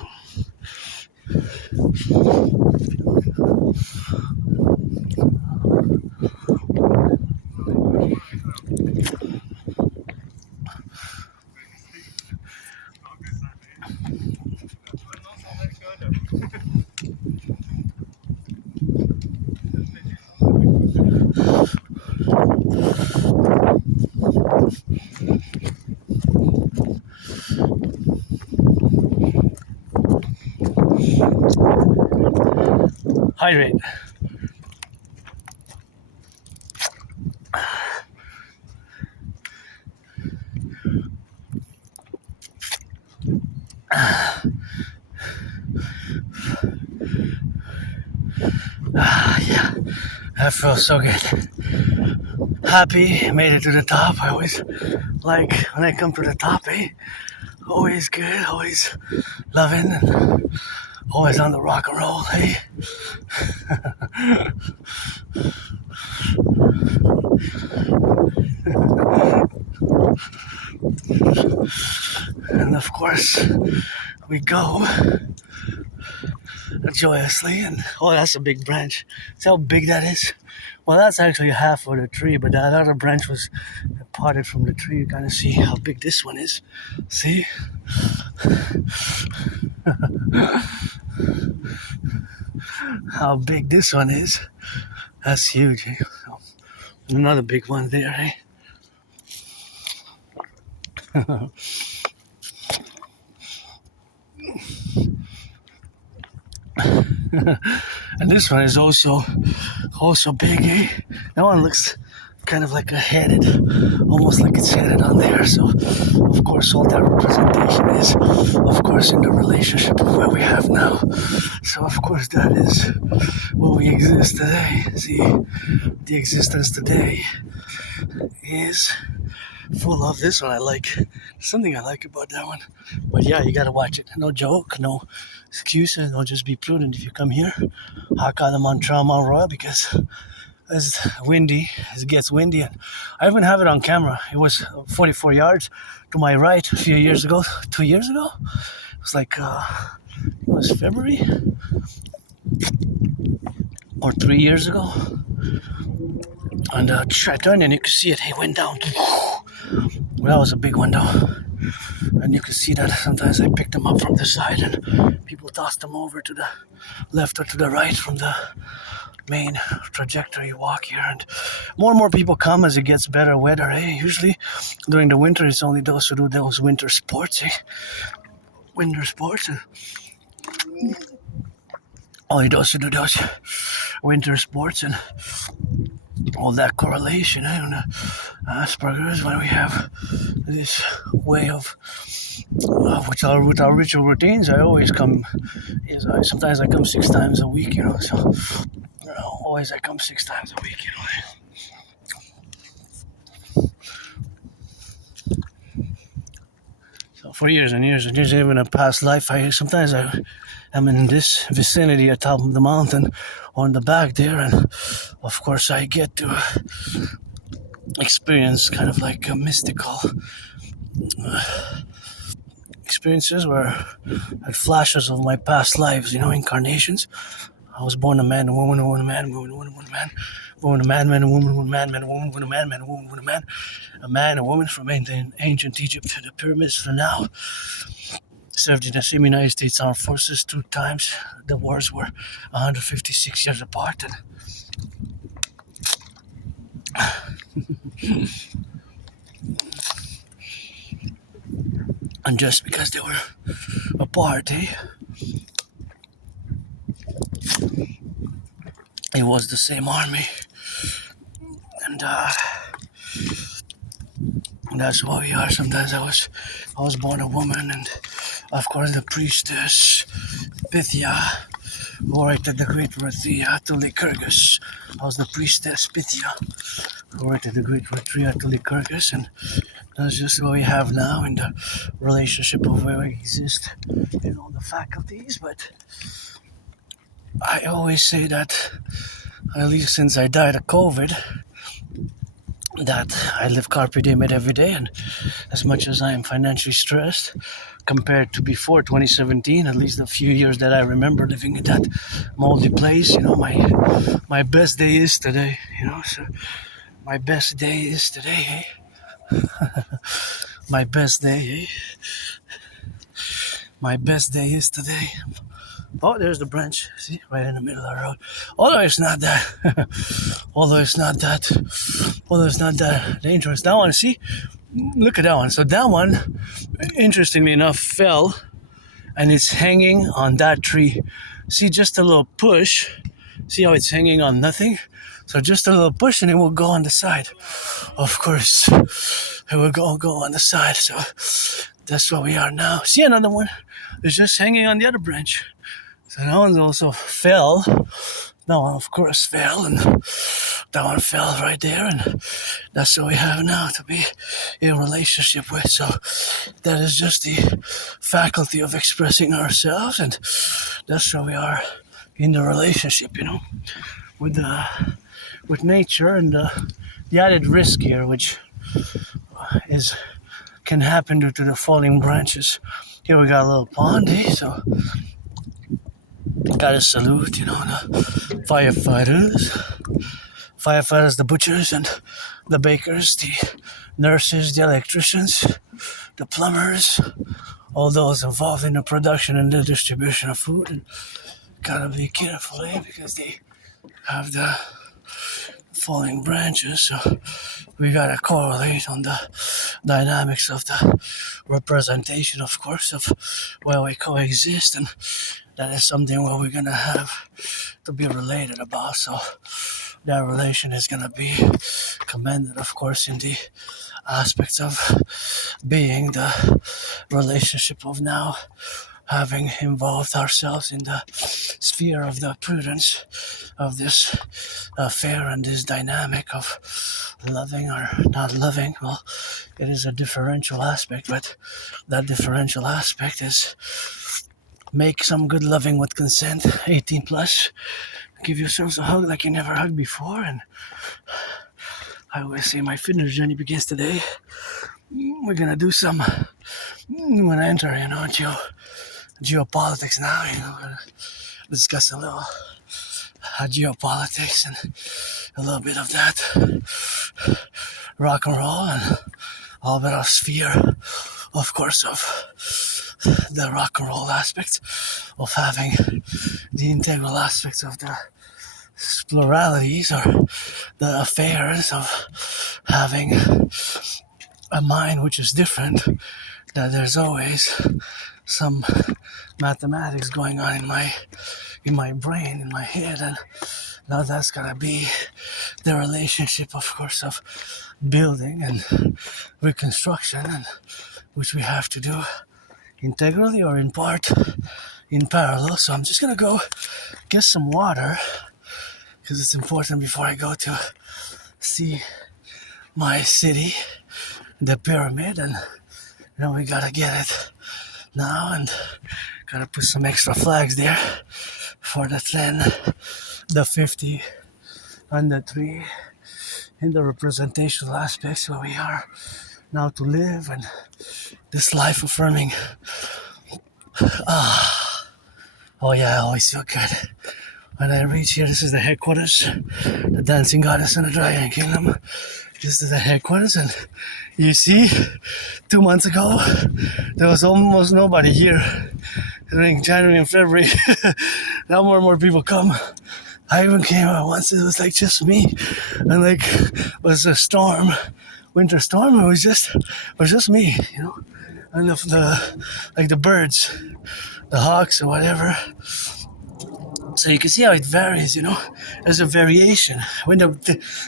Hydrate. That feels so good. Happy, made it to the top. I always like when I come to the top, always good, always loving, and always on the rock and roll, And of course, we go joyously, and that's a big branch. See how big that is? Well, that's actually half of the tree, but that other branch was parted from the tree. You kind of see how big this one is. See? How big this one is. That's huge. So, another big one there, And this one is also big, That one looks kind of like headed, almost like it's headed on there. So, of course, all that representation is, of course, in the relationship of where we have now. So, of course, that is where we exist today. See, the existence today is full of this one. I like something I like about that one. But yeah, you gotta watch it. No joke, no excuses. Don't just be prudent if you come here. I call them on Mount Royal because it's windy. It gets windy, and I even have it on camera. It was 44 yards to my right a few years ago. 2 years ago. It was like it was February or 3 years ago. And I turned and you could see it. He went down. Well, that was a big one though. And you could see that sometimes I picked them up from the side and people tossed them over to the left or to the right from the main trajectory walk here. And more people come as it gets better weather. Usually during the winter it's only those who do those winter sports. Winter sports. Only those who do those winter sports and all that correlation, on the Asperger's, when we have this way of with our ritual routines. I always come. Sometimes I come 6 times a week, So always I come 6 times a week, So for years and years and years, even in a past life, sometimes I'm in this vicinity atop the mountain on the back there, and of course I get to experience kind of like a mystical experiences where I had flashes of my past lives, incarnations. I was born a man, a woman, a woman, a man, a woman, a woman, a man, a woman, a man, man, a woman, a man, man, a woman, a man, man, a woman, a man, a man, a woman, from ancient Egypt to the pyramids to now. Served in the same United States Armed Forces 2 times. The wars were 156 years apart. And just because they were apart, it was the same army. And that's why we are. Sometimes I was born a woman, and of course the priestess Pythia, who erected the great Rathia to Lycurgus. I was the priestess Pythia, who erected the great Rathia to Lycurgus, and that's just what we have now in the relationship of where we exist in all the faculties. But I always say that, at least since I died of COVID, that I live carpe diem every day, and as much as I am financially stressed compared to before 2017, at least a few years that I remember living in that moldy place, my best day is today, so my best day is today, my best day, my best day is today. Oh, there's the branch. See, right in the middle of the road. Although it's not that dangerous. That one, see, look at that one. So that one, interestingly enough, fell, and it's hanging on that tree. See, just a little push. See how it's hanging on nothing? So just a little push, and it will go on the side. Of course, it will go on the side. So that's where we are now. See another one? It's just hanging on the other branch. So that one also fell, That one, of course, fell, and that one fell right there, and that's what we have now to be in relationship with. So that is just the faculty of expressing ourselves, and that's how we are in the relationship, with nature, and the added risk here, which is can happen due to the falling branches. Here we got a little pond, so gotta salute, the firefighters, the butchers, and the bakers, the nurses, the electricians, the plumbers, all those involved in the production and the distribution of food. And gotta be careful, because they have the falling branches, so we gotta correlate on the dynamics of the representation, of course, of where we coexist, and that is something where we're gonna have to be related about. So that relation is gonna be commended, of course, in the aspects of being the relationship of now having involved ourselves in the sphere of the prudence of this affair and this dynamic of loving or not loving. Well, it is a differential aspect, but that differential aspect is make some good loving with consent, 18 plus. Give yourselves a hug like you never hugged before. And I always say my fitness journey begins today. We're gonna do some, when I enter, geopolitics now, we're gonna discuss a little geopolitics and a little bit of that rock and roll, and a little bit of sphere, of course, of the rock and roll aspect of having the integral aspects of the pluralities or the affairs of having a mind which is different, that there's always some mathematics going on in my brain, in my head, and now that's gonna be the relationship, of course, of building and reconstruction, and which we have to do integrally or in part in parallel. So I'm just gonna go get some water, because it's important before I go to see my city, the pyramid, and we gotta get it now, and gotta put some extra flags there for the 10, the 50, and the 3 in the representational aspects where we are now to live, and this life affirming. Oh yeah, I always feel good when I reach here. This is the headquarters, the dancing goddess in the Dragon Kingdom. This is the headquarters, and you see, 2 months ago, there was almost nobody here during January and February. Now more and more people come. I even came out once, it was like just me, and like, it was a storm, winter storm, it was just me, and the birds, the hawks or whatever. So you can see how it varies, There's a variation when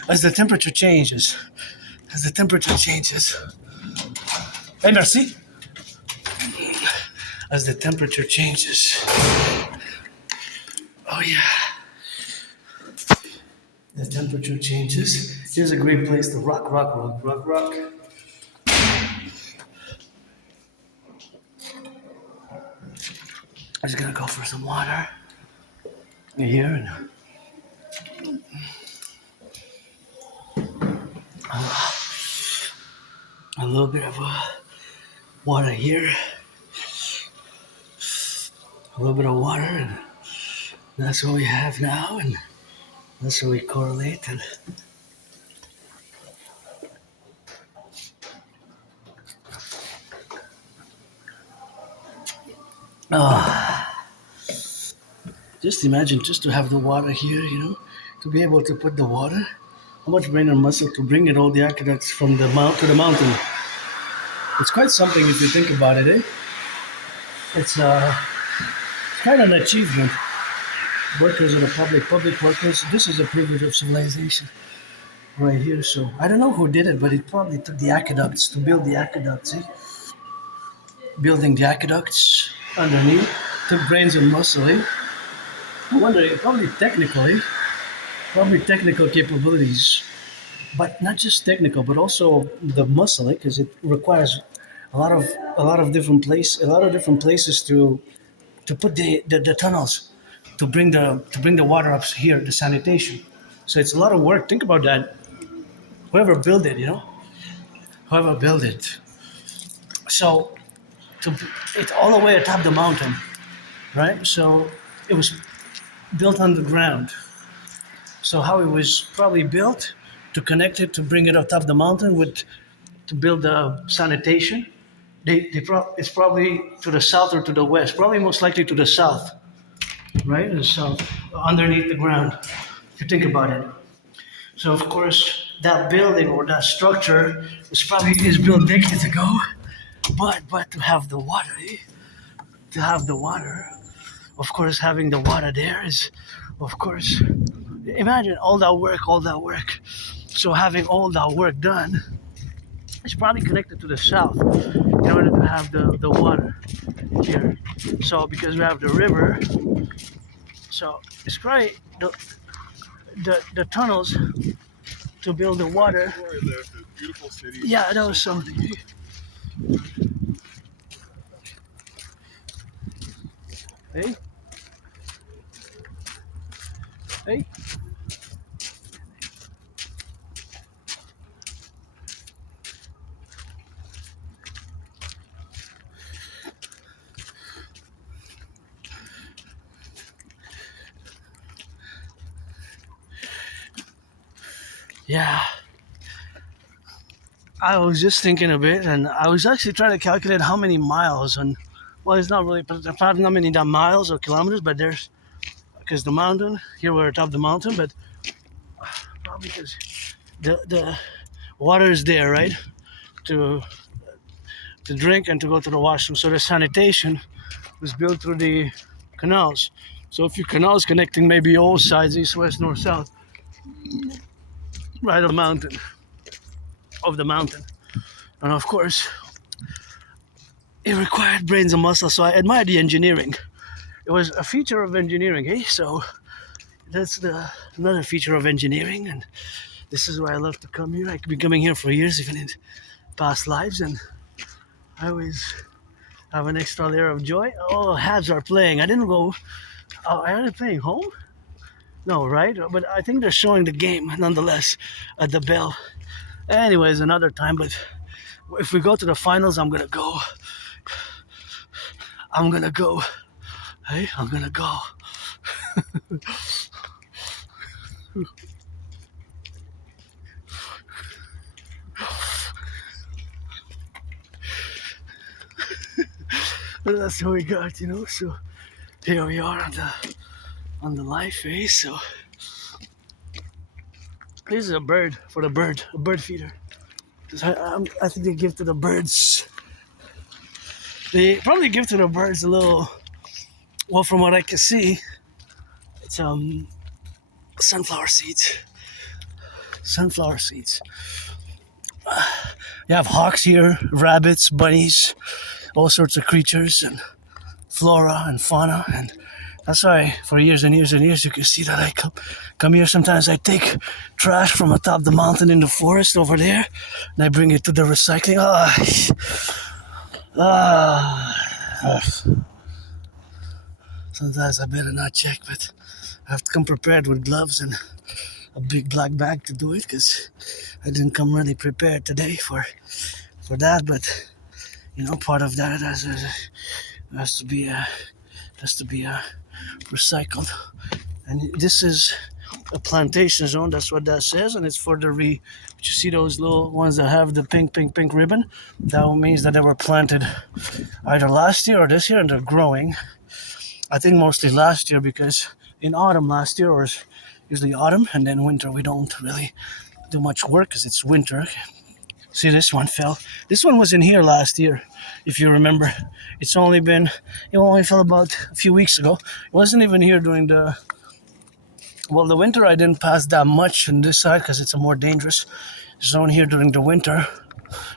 as the temperature changes. Hey, merci. As the temperature changes. Oh yeah. The temperature changes. Here's a great place to rock. I'm just gonna go for some water here, and a little bit of water here, a little bit of water, and that's what we have now, and that's what we correlate. And just imagine just to have the water here, to be able to put the water. How much brain and muscle to bring it all the aqueducts from the mount to the mountain. It's quite something if you think about it, eh? It's quite an achievement. Workers of the public workers, this is a privilege of civilization right here. So I don't know who did it, but it probably took the aqueducts to build the aqueducts, eh? Building the aqueducts underneath took brains and muscle, eh? I wonder, probably technical capabilities, but not just technical, but also the muscle, because it requires a lot of a lot of different places to put the tunnels to bring the water up here, the sanitation. So it's a lot of work. Think about that. Whoever built it, whoever built it. So to it's all the way atop the mountain, right? So it was built on the ground. So how it was probably built to connect it to bring it atop the mountain with to build the sanitation. It's probably to the south or to the west. Probably most likely to the south, right? The south, underneath the ground. If you think about it. So of course that building or that structure is built decades ago. But to have the water, to have the water, of course having the water there is, of course, imagine all that work. So having all that work done, it's probably connected to the south in order to have the water here. So because we have the river, so it's probably the tunnels to build the water. The beautiful city. Yeah, that was something. Hey? Hey? Yeah. I was just thinking a bit, and I was actually trying to calculate how many miles, and well, it's not really, probably not many miles or kilometers, but there's, because the mountain, here we're atop the mountain, but probably because the water is there, right, to drink and to go to the washroom. So the sanitation was built through the canals. So a few canals connecting maybe all sides, east, west, north, south, right on the mountain, and of course it required brains and muscles. So I admire the engineering. It was a feature of engineering, hey? So that's another feature of engineering, and this is why I love to come here. I've been coming here for years, even in past lives, and I always have an extra layer of joy. Oh, Habs are playing. I didn't go. Oh, are they playing home? No, right? But I think they're showing the game nonetheless at the bell. Anyways, another time, but if we go to the finals, I'm gonna go. Hey, I'm gonna go. But that's what we got, so here we are on the live phase. So this is a bird for a bird feeder. I think they give to the birds. They probably give to the birds a little. Well, from what I can see, it's sunflower seeds. Sunflower seeds. You have hawks here, rabbits, bunnies, all sorts of creatures, and flora and fauna, and that's why for years and years and years you can see that I come here. Sometimes I take trash from atop the mountain in the forest over there, and I bring it to the recycling. Sometimes I better not check, but I have to come prepared with gloves and a big black bag to do it, because I didn't come really prepared today for that. But part of that has to be recycled. And this is a plantation zone. That's what that says, and it's for the you see those little ones that have the pink ribbon. That means that they were planted either last year or this year, and they're growing. I think mostly last year, because in autumn last year, or usually autumn, and then winter we don't really do much work because it's winter. See, this one fell. This one was in here last year, if you remember. It only fell about a few weeks ago. It wasn't even here during the winter. I didn't pass that much on this side because it's a more dangerous zone here during the winter.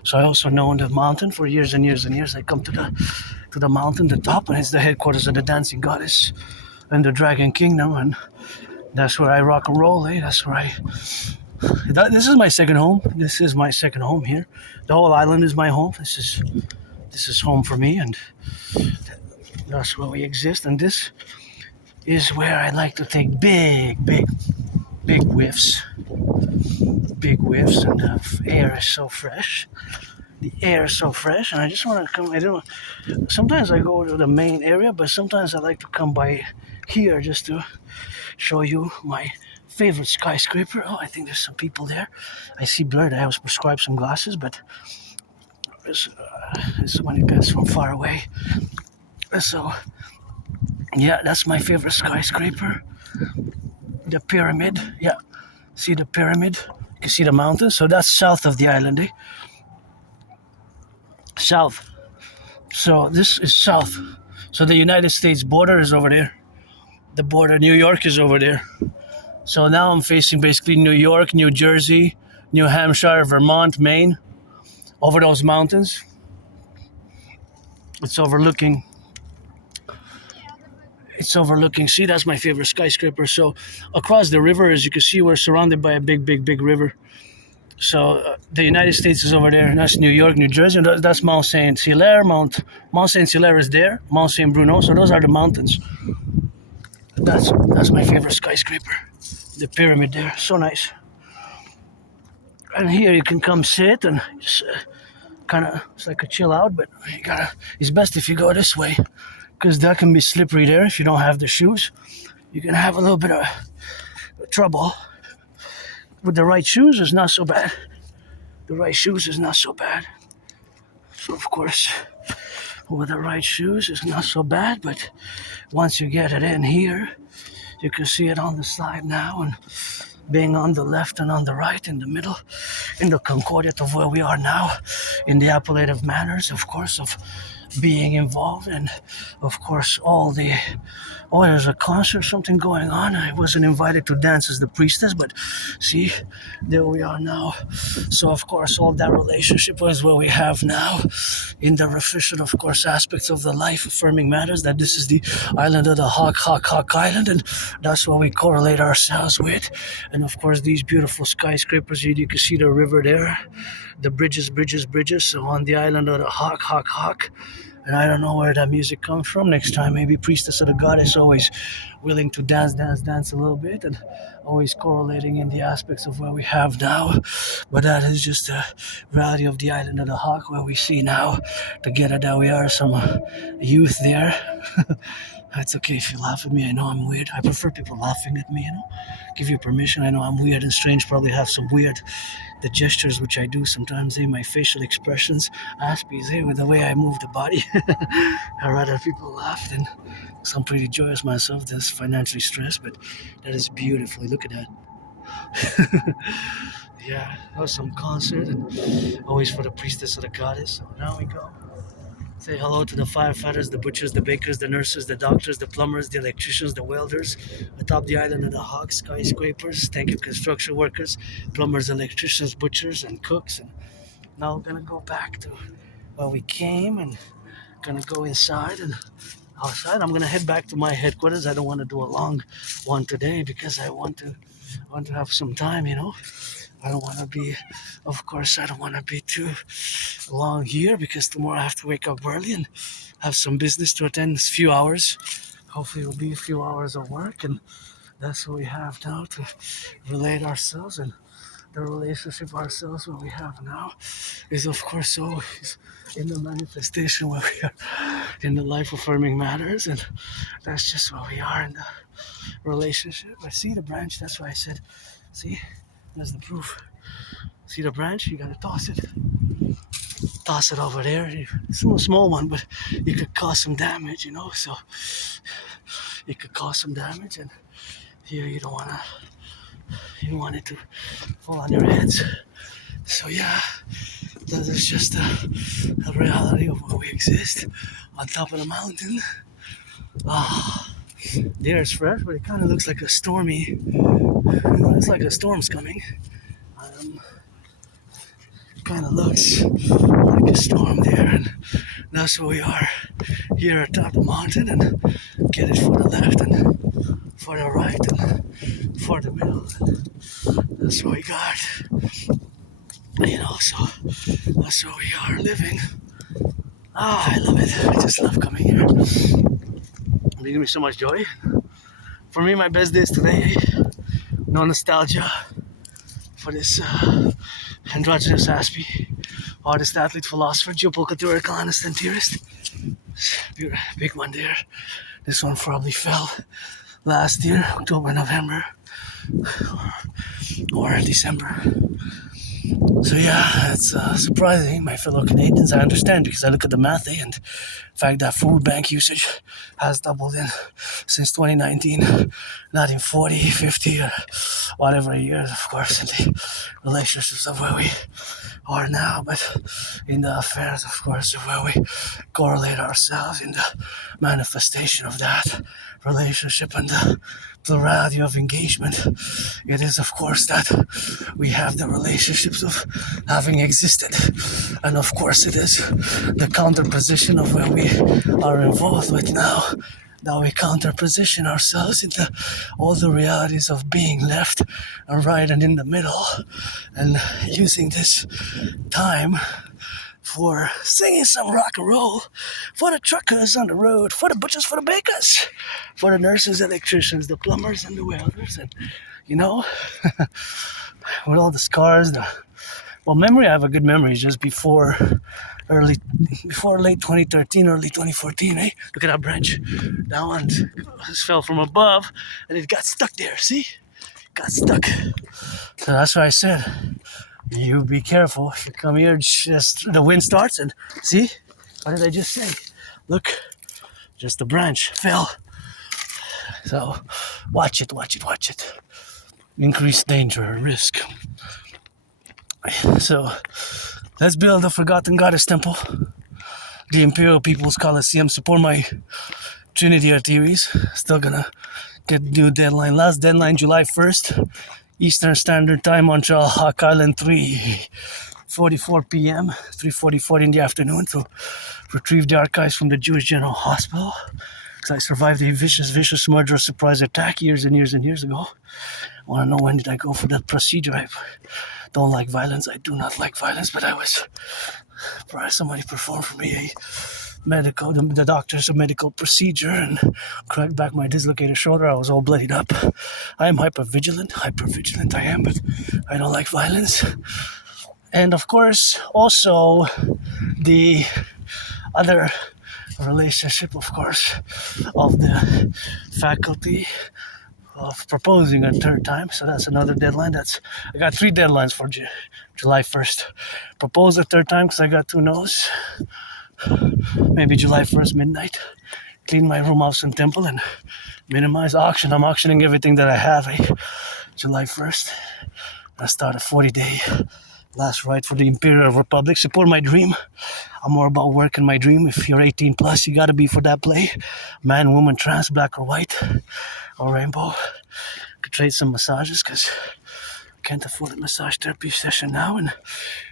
So I also know on the mountain for years and years and years. I come to the mountain, the top, and it's the headquarters of the dancing goddess in the Dragon Kingdom, and that's where I rock and roll. That's where this is my second home. This is my second home here. The whole island is my home. This is home for me, and that's where we exist. And this is where I like to take big whiffs. Big whiffs, and the air is so fresh. The air is so fresh, and I just want to come. Sometimes I go to the main area, but sometimes I like to come by here just to show you my favorite skyscraper. Oh, I think there's some people there. I see blurred. I was prescribed some glasses, but this when it gets from far away. So, yeah, that's my favorite skyscraper. The pyramid. Yeah, see the pyramid? You can see the mountains. So that's south of the island, eh? South. So this is south. So the United States border is over there. The border, New York is over there. So now I'm facing basically New York, New Jersey, New Hampshire, Vermont, Maine, over those mountains. It's overlooking. See, that's my favorite skyscraper. So across the river, as you can see, we're surrounded by a big river. So the United States is over there, and that's New York, New Jersey, and that's Mount Saint Hilaire. Mount Saint Hilaire is there, Mount Saint Bruno. So those are the mountains. That's my favorite skyscraper. The pyramid there, so nice. And here you can come sit and just it's like a chill out, but it's best if you go this way, because that can be slippery there if you don't have the shoes. You can have a little bit of trouble. With the right shoes, it's not so bad. So of course, with the right shoes, it's not so bad, but once you get it in here, you can see it on the side now, and being on the left and on the right, in the middle, in the concordiate of where we are now, in the appellative manners, of course, of being involved, and of course there's a concert, something going on. I wasn't invited to dance as the priestess, but see, there we are now. So of course all that relationship is what we have now in the official, of course, aspects of the life affirming matters, that this is the island of the Hawk Island, and that's what we correlate ourselves with. And of course these beautiful skyscrapers, you can see the river there, the bridges. So on the island of the Hawk, and I don't know where that music comes from. Next time, maybe priestess of the goddess, always willing to dance a little bit, and always correlating in the aspects of where we have now. But that is just the reality of the island of the Hawk, where we see now together that we are some youth there. It's okay if you laugh at me. I know I'm weird. I prefer people laughing at me, Give you permission. I know I'm weird and strange. Probably have some weird, the gestures which I do sometimes, my facial expressions, Aspiesque, with the way I move the body. I'd rather people laugh than, because I'm pretty joyous myself, that's financially stressed, but that is beautifully. Look at that. Yeah, that was some concert, and always for the priestess of the goddess. So now we go. Say hello to the firefighters, the butchers, the bakers, the nurses, the doctors, the plumbers, the electricians, the welders, atop the island of the Hawk, skyscrapers. Thank you, construction workers, plumbers, electricians, butchers, and cooks. And now we're gonna go back to where we came, and gonna go inside and outside. I'm gonna head back to my headquarters. I don't want to do a long one today because I want to have some time, I don't want to be too long here, because tomorrow I have to wake up early and have some business to attend. A few hours. Hopefully it'll be a few hours of work, and that's what we have now to relate ourselves, and the relationship ourselves, what we have now is of course always in the manifestation where we are in the life affirming matters, and that's just what we are in the relationship. I see the branch, that's why I said, see, there's the proof. See the branch? You gotta toss it over there. It's a small one, but you could cause some damage, so it could cause some damage, and here you don't want it to fall on your heads. So yeah, that is just a reality of where we exist on top of the mountain. The air is fresh, but it kind of looks like a stormy. It's like a storm's coming. Kind of looks like a storm there. and that's where we are here atop the mountain, and get it for the left and for the right and for the middle. And that's what we got. So that's where we are living. I love it. I just love coming here. It gives me so much joy. For me, my best day is today. No nostalgia for this androgynous Aspie, artist, athlete, philosopher, geopolitical, theoretical, honest, and theorist. Big one there. This one probably fell last year, October, November, or December. So yeah, it's surprising, my fellow Canadians. I understand because I look at the math, and the fact that food bank usage has doubled since 2019, not in 40, 50, or whatever years, of course, in the relationships of where we are now, but in the affairs, of course, of where we correlate ourselves in the manifestation of that relationship and the plurality of engagement. It is, of course, that we have the relationships of having existed, and of course it is the counterposition of where we are involved with now, that we counterposition ourselves into all the realities of being left and right and in the middle, and using this time for singing some rock and roll, for the truckers on the road, for the butchers, for the bakers, for the nurses, electricians, the plumbers, and the welders, and with all the scars. Memory, I have a good memory just before late 2013, early 2014, eh? Look at that branch. That one just fell from above, and it got stuck there, see? Got stuck. So that's why I said, you be careful. If you come here, just the wind starts, and see? What did I just say? Look, just the branch fell. So watch it. Increased danger, risk. So let's build a forgotten goddess temple. The Imperial People's Coliseum. Support my Trinity theories. Still gonna get new deadline. Last deadline, July 1st. Eastern Standard Time, Montreal, Hawk Island, 3:44 p.m., 3:44 in the afternoon, to retrieve the archives from the Jewish General Hospital. Because I survived a vicious murder surprise attack years and years ago. I want to know, when did I go for that procedure? I don't like violence. I do not like violence, but somebody performed for me the doctor's medical procedure and cracked back my dislocated shoulder. I was all bloodied up. I am hypervigilant I am, but I don't like violence. And of course, also the other relationship, of course, of the faculty of proposing a third time. So that's another deadline. I got 3 deadlines for July 1st. Propose a third time because I got 2 no's. Maybe July 1st midnight. Clean my room off some temple and minimize auction. I'm auctioning everything that I have. July 1st. I start a 40-day last ride for the Imperial Republic. Support my dream. I'm more about work and my dream. If you're 18 plus, you gotta be for that play. Man, woman, trans, black or white, or rainbow. Could trade some massages because I can't afford a massage therapy session now. And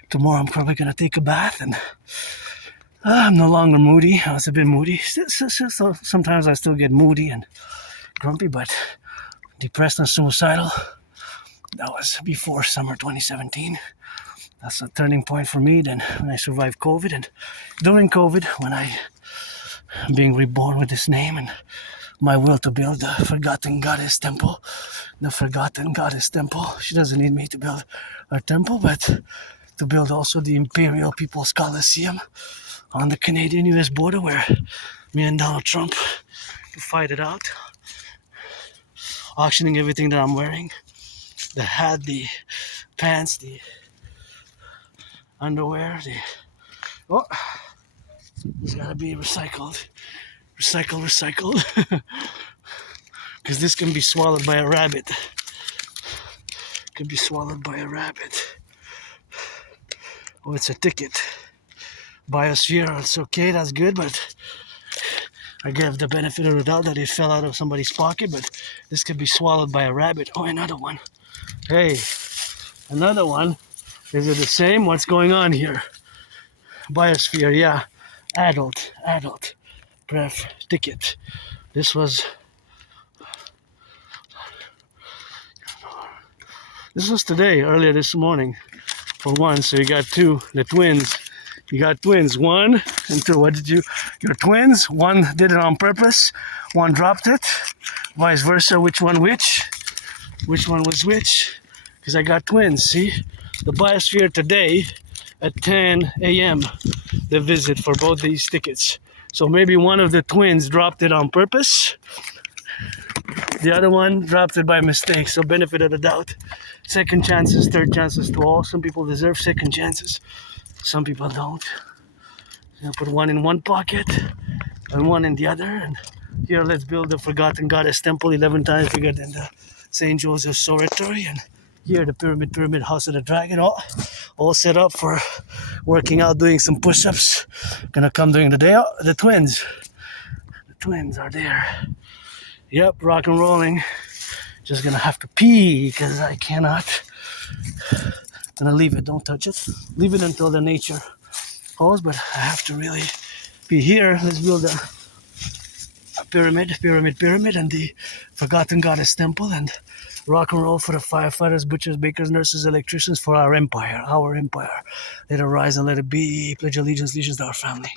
tomorrow I'm probably gonna take a bath, and I'm no longer moody. I was a bit moody. So sometimes I still get moody and grumpy, but depressed and suicidal. That was before summer 2017. That's a turning point for me. Then when I survived COVID, and during COVID, when I being reborn with this name and my will to build the forgotten goddess temple. The forgotten goddess temple. She doesn't need me to build her temple, but to build also the Imperial People's Coliseum on the Canadian-US border, where me and Donald Trump can fight it out. Auctioning everything that I'm wearing. The hat, the pants, the underwear, it's gotta be recycled. Because this can be swallowed by a rabbit. Oh, it's a ticket. Biosphere, it's okay, that's good, but I give the benefit of the doubt that it fell out of somebody's pocket, but this could be swallowed by a rabbit. Oh, another one. Hey, another one. Is it the same? What's going on here? Biosphere, yeah. Adult. Pref ticket. This was today, earlier this morning. For one, so you got two, the twins. You got twins, 1 and 2. What did you? Your twins. One did it on purpose. One dropped it. Vice versa. Which one which? Which one was which? Because I got twins. See, the biosphere today at 10 a.m. the visit for both these tickets. So maybe one of the twins dropped it on purpose. The other one dropped it by mistake. So benefit of the doubt. Second chances, third chances to all. Some people deserve second chances. Some people don't. You know, put one in one pocket and one in the other. And here, let's build the Forgotten Goddess Temple 11 times bigger than the St. Joseph's Oratory. And here, the Pyramid House of the Dragon. All set up for working out, doing some push-ups. Gonna come during the day. Oh, the twins. The twins are there. Yep, rock and rolling. Just gonna have to pee because I cannot. Gonna leave it, don't touch it. Leave it until the nature calls, but I have to really be here. Let's build a pyramid, and the Forgotten Goddess Temple, and rock and roll for the firefighters, butchers, bakers, nurses, electricians, for our empire. Let it rise and let it be. Pledge allegiance to our family.